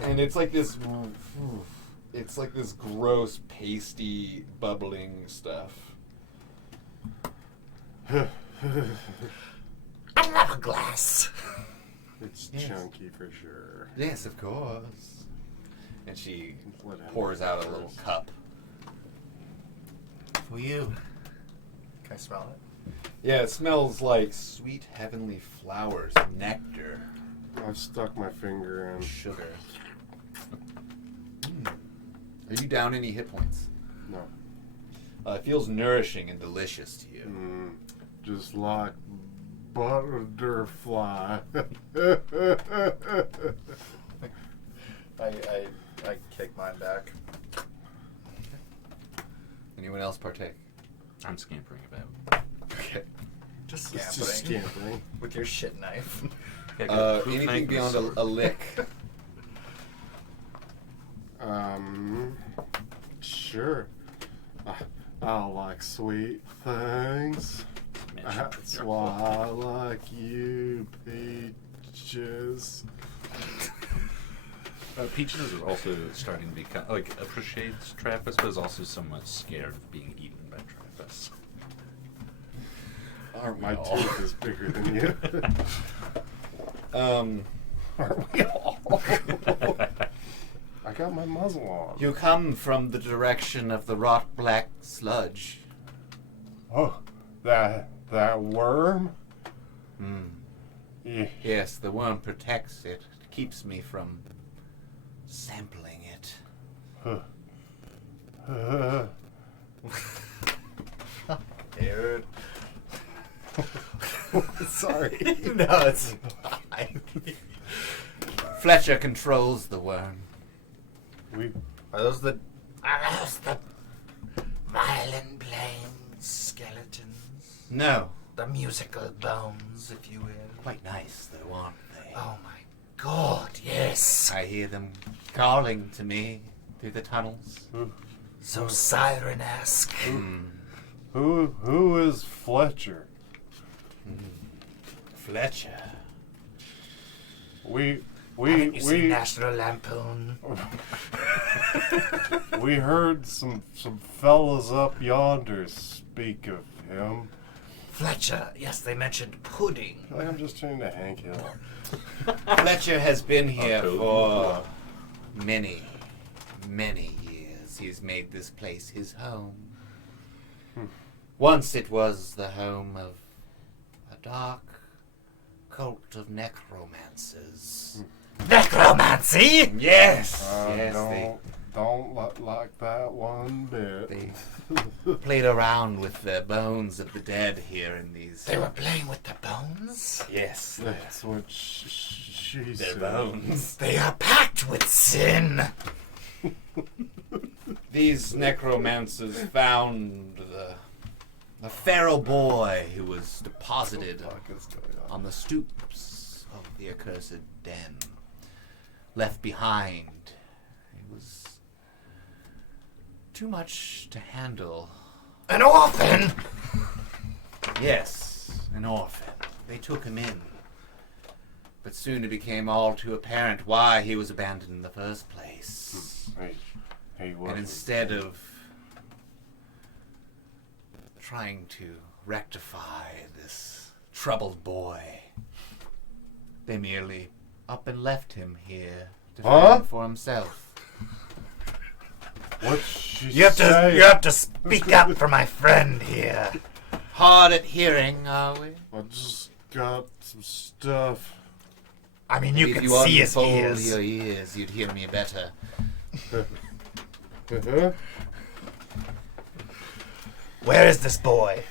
And it's like this gross, pasty, bubbling stuff. I love a glass. It's Yes. chunky for sure. Yes, of course. And she Let him pours go out a first. little cup. For you. Can I smell it? Yeah, it smells like sweet heavenly flowers, nectar, I've stuck my finger in. sugar. Are you down any hit points? No. It feels nourishing and delicious to you. Just like butterfly. I kick mine back. Anyone else partake? I'm scampering about. Okay. Just It's scampering. just scampering. With your shit knife. Yeah, good. Proof Anything knife beyond is- a lick? Sure. I like sweet things. That's why I like you, Peaches. Peaches is also starting to become appreciates Travis, but is also somewhat scared of being eaten by Travis. My tooth is bigger than you. Aren't we all? I got my muzzle on. You come from the direction of the Rot Black Sludge. Oh, that worm? Yeah. Yes, the worm protects it. It keeps me from sampling it. Dude. Sorry. No, it's fine. Fletcher controls the worm. Are those the violin playing skeletons? No. The musical bones, if you will. Quite nice, though, aren't they? Oh my god, yes. I hear them calling to me through the tunnels. So siren-esque. Who is Fletcher? Fletcher. Haven't you seen National Lampoon? We heard some fellas up yonder speak of him. Fletcher, yes, they mentioned pudding. I feel like I'm just turning to Hank Hill. Fletcher has been here for many, many years. He's made this place his home. Once it was the home of a dark cult of necromancers. Necromancy? Yes! Yes, Don't like that one bit. they played around with the bones of the dead here in these... They were playing with the bones? Yes, That's what she their said. bones. They are packed with sin. These necromancers found the feral boy who was deposited What the fuck is going on? on the stoops of the accursed den. Left behind. It was too much to handle. An orphan? Yes, an orphan. They took him in. But soon it became all too apparent why he was abandoned in the first place. Hey, And instead of trying to rectify this troubled boy, they merely up and left him here to fend for himself. What she You have say? to speak up for my friend here. Hard at hearing, are we? I just got some stuff. I mean, you If can you see his unfold ears. your ears, you'd hear me better. Where is this boy?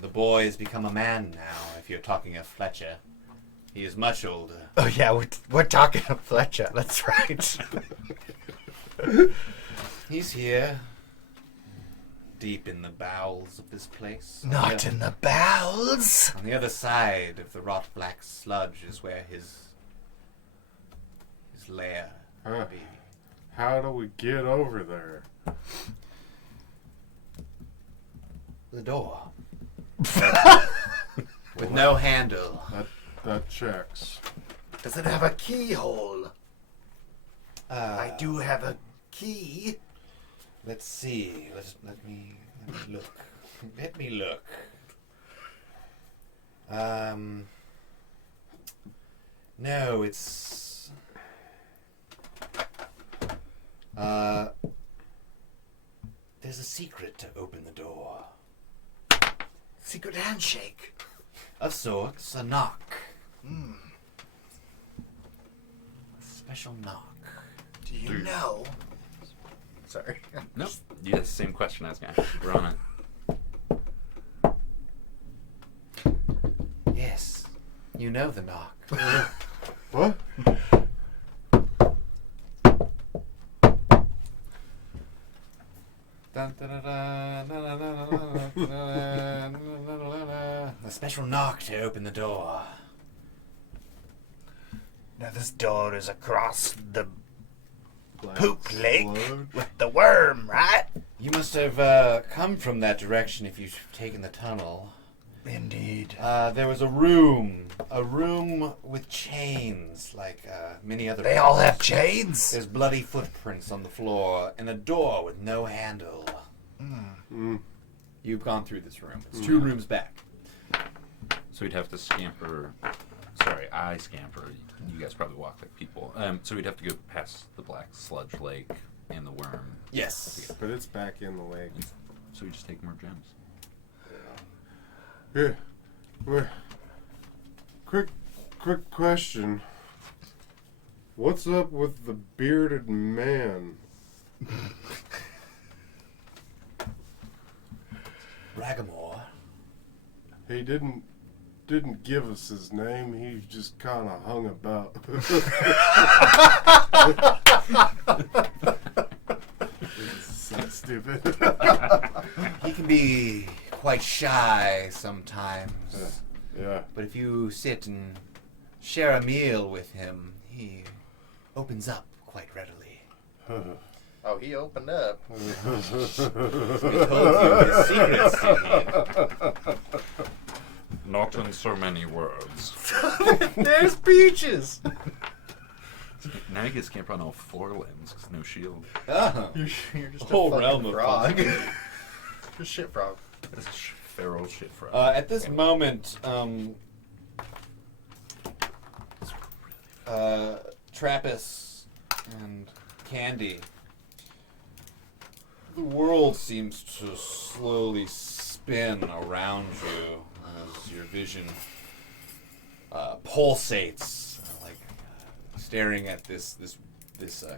The boy has become a man now, if you're talking of Fletcher. He is much older. Oh yeah, we're talking of Fletcher. That's right. He's here, deep in the bowels of this place. Not in the bowels. On the other side of the Rot Black Sludge is where his lair would be. How do we get over there? The door. With no handle. That checks. Does it have a keyhole? I Uh, do have a key. Let's see. Let me look. Let me look. No, it's. There's a secret to open the door. Secret handshake. Of sorts, a knock. A special knock. Do you know? Sorry. Nope. Yeah, same question I was going to ask. We're on it. Yes, you know the knock. What? A special knock to open the door. Now this door is across the Black poop lake Sludge? with the worm, right? You must have come from that direction if you've taken the tunnel. Indeed. There was a room with chains, like many other They all rooms. have chains? There's bloody footprints on the floor, and a door with no handle. You've gone through this room. It's 2 rooms back. So we'd have to scamper. Sorry, I scamper. You guys probably walk like people. So we'd have to go past the Black Sludge Lake and the worm. Yes. But it's back in the lake. So we just take more gems. Here, quick question. What's up with the bearded man? Ragamore. He didn't give us his name. He just kind of hung about. So stupid. He can be quite shy sometimes. Yeah. But if you sit and share a meal with him, he opens up quite readily. Oh, he opened up. He told you his secrets, Stevie. Not in so many words. There's Peaches. Now you guys can't run all 4 limbs because no shield. Oh. You're just Whole a fucking realm of frog. Just shit frog. That's a feral shit frog. At this moment, Trappist and Candy, the world seems to slowly spin around you as your vision pulsates, staring at this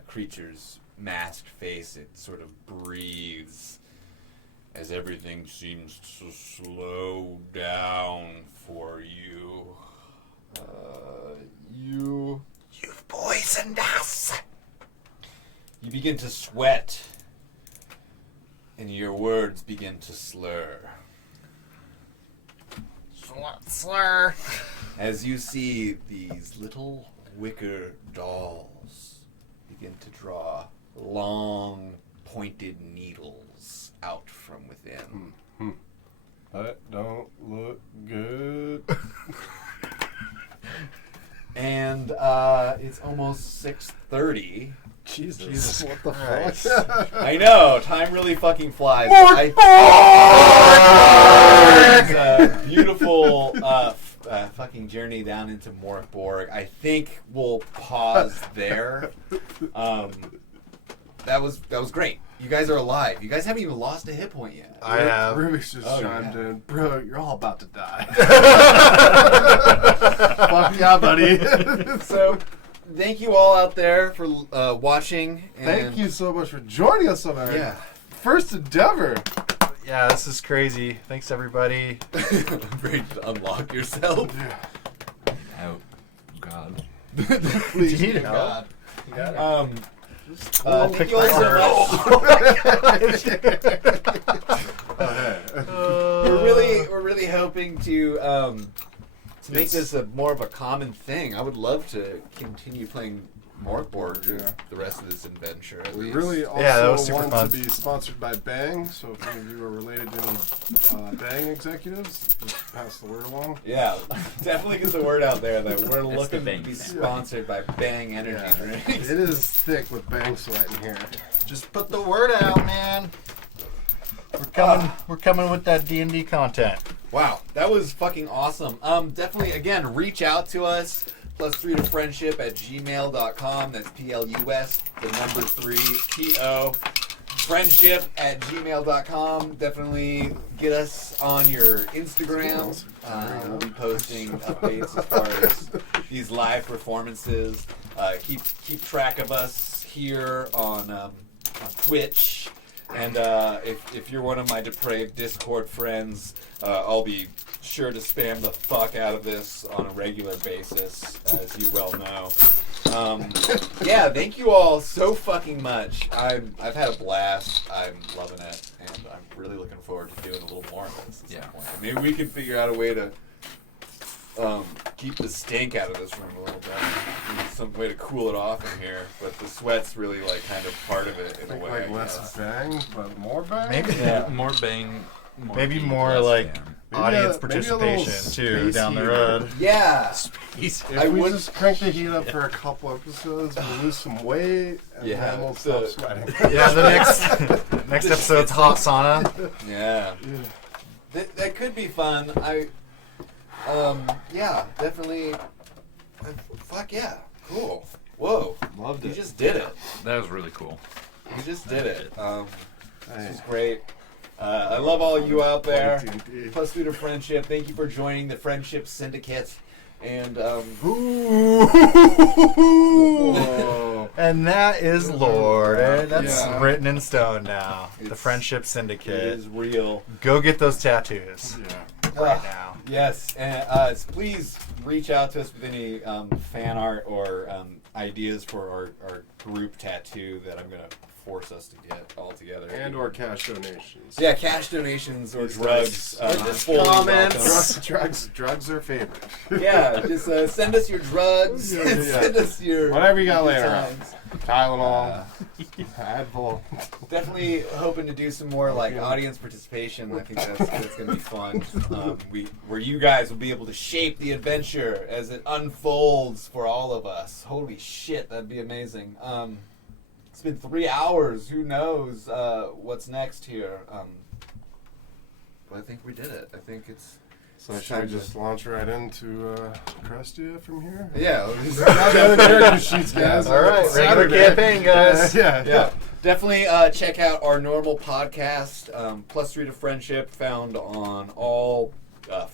creature's masked face. It sort of breathes as everything seems to slow down for you. You've poisoned us! You begin to sweat, and your words begin to slur. Slur. As you see these little wicker dolls begin to draw long, pointed needles out from within. That don't look good. And it's almost 6:30. Jesus, what the Christ. fuck? I know, time really fucking flies. Mork It's a beautiful fucking journey down into Mork Borg. I think we'll pause there. That was great. You guys are alive. You guys haven't even lost a hit point yet. I have. Rubik's just chimed yeah. in. Bro, you're all about to die. Fuck yeah, buddy. So, thank you all out there for watching. And Thank you so much for joining us on our first endeavor. Yeah, this is crazy. Thanks, everybody. I'm ready to unlock yourself. Oh, God. Please, need God. Thank you all so much. We're really hoping to make this more of a common thing. I would love to continue playing Mork Borg through the rest of this adventure. At We least. really also that was super want fun. to be sponsored by Bang, so if any of you are related to any Bang executives, just pass the word along. Yeah, definitely get the word out there that we're the looking to Bang be Sweat. sponsored by Bang Energy Yeah, Drinks. it is thick with Bang sweat in here. Just put the word out, man. We're coming with that D&D content. Wow, that was fucking awesome. Definitely, again, reach out to us. +3 to friendship@gmail.com. That's PLUS, the number 3, PO. Friendship@gmail.com. Definitely get us on your Instagram. We'll be posting updates as far as these live performances. Keep track of us here on Twitch. And if you're one of my depraved Discord friends, I'll be sure to spam the fuck out of this on a regular basis, as you well know. Yeah, thank you all so fucking much. I've had a blast. I'm loving it, and I'm really looking forward to doing a little more of this at some point. Maybe we can figure out a way to keep the stink out of this room a little bit. Some way to cool it off in here, but the sweat's really kind of part of it in a way. Like less Bang, but more Bang? Maybe. Yeah, more Bang Maybe deep, more less like jam. audience maybe a little participation too space down the heater. road. Yeah. If I we would- just crank the heat up for a couple episodes, we'll lose some weight, and Yeah, then we'll so- stop sweating. Yeah, the next episode's hot sauna. Yeah. That could be fun. Yeah, definitely. Fuck yeah. Cool. Whoa. Loved You it. just did it. That was really cool. You just did it. This Hey. is great. I love all you out there. D&D. Plus Food of Friendship. Thank you for joining the Friendship Syndicate. And And that is Lord. That's Yeah. written in stone now. The It's- Friendship it Syndicate. is real. Go get those tattoos Yeah. right now. Yes, and please reach out to us with any fan art or ideas for our group tattoo that I'm gonna force us to get all together. And or cash donations. yeah, cash donations or These drugs. days. Just comments. Drugs are favorite. Yeah, just send us your drugs. Yeah, yeah. Send us your Whatever you got good later. times. Tylenol, Advil. Definitely hoping to do some more like audience participation. I think that's going to be fun. Where you guys will be able to shape the adventure as it unfolds for all of us. Holy shit, that'd be amazing. It's been 3 hours. Who knows what's next here? But I think we did it. I think it's. So should we just launch right into Crestia from here? Yeah. The other character sheets, guys. All right, regular Saturday. campaign, guys. Yeah. Definitely check out our normal podcast, Plus 3 to Friendship, found on all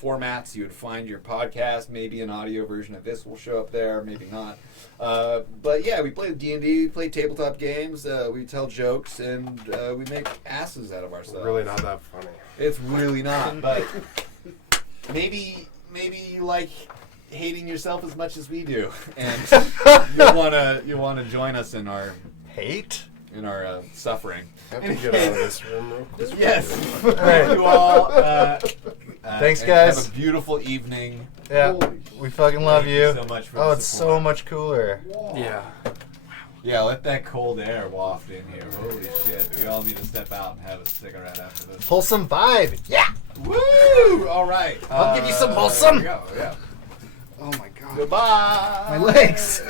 formats. You would find your podcast. Maybe an audio version of this will show up there, maybe not. But yeah, we play D&D, we play tabletop games, we tell jokes, and we make asses out of ourselves. Really not that funny. It's really not, but maybe you like hating yourself as much as we do, and you'll wanna join us in our Hate? suffering. I have to get out of this room real quick. Yes. All Thank right. you all. Thanks, and guys. Have a beautiful evening. Yeah, we fucking love Thank you. so much for Oh, the it's support. so much cooler. Yeah. Yeah, let that cold air waft in here. Holy shit. We all need to step out and have a cigarette after this. Wholesome vibe. Yeah. Woo! All right. I'll give you some wholesome. There we go. Yeah. Oh my god. Goodbye. My legs.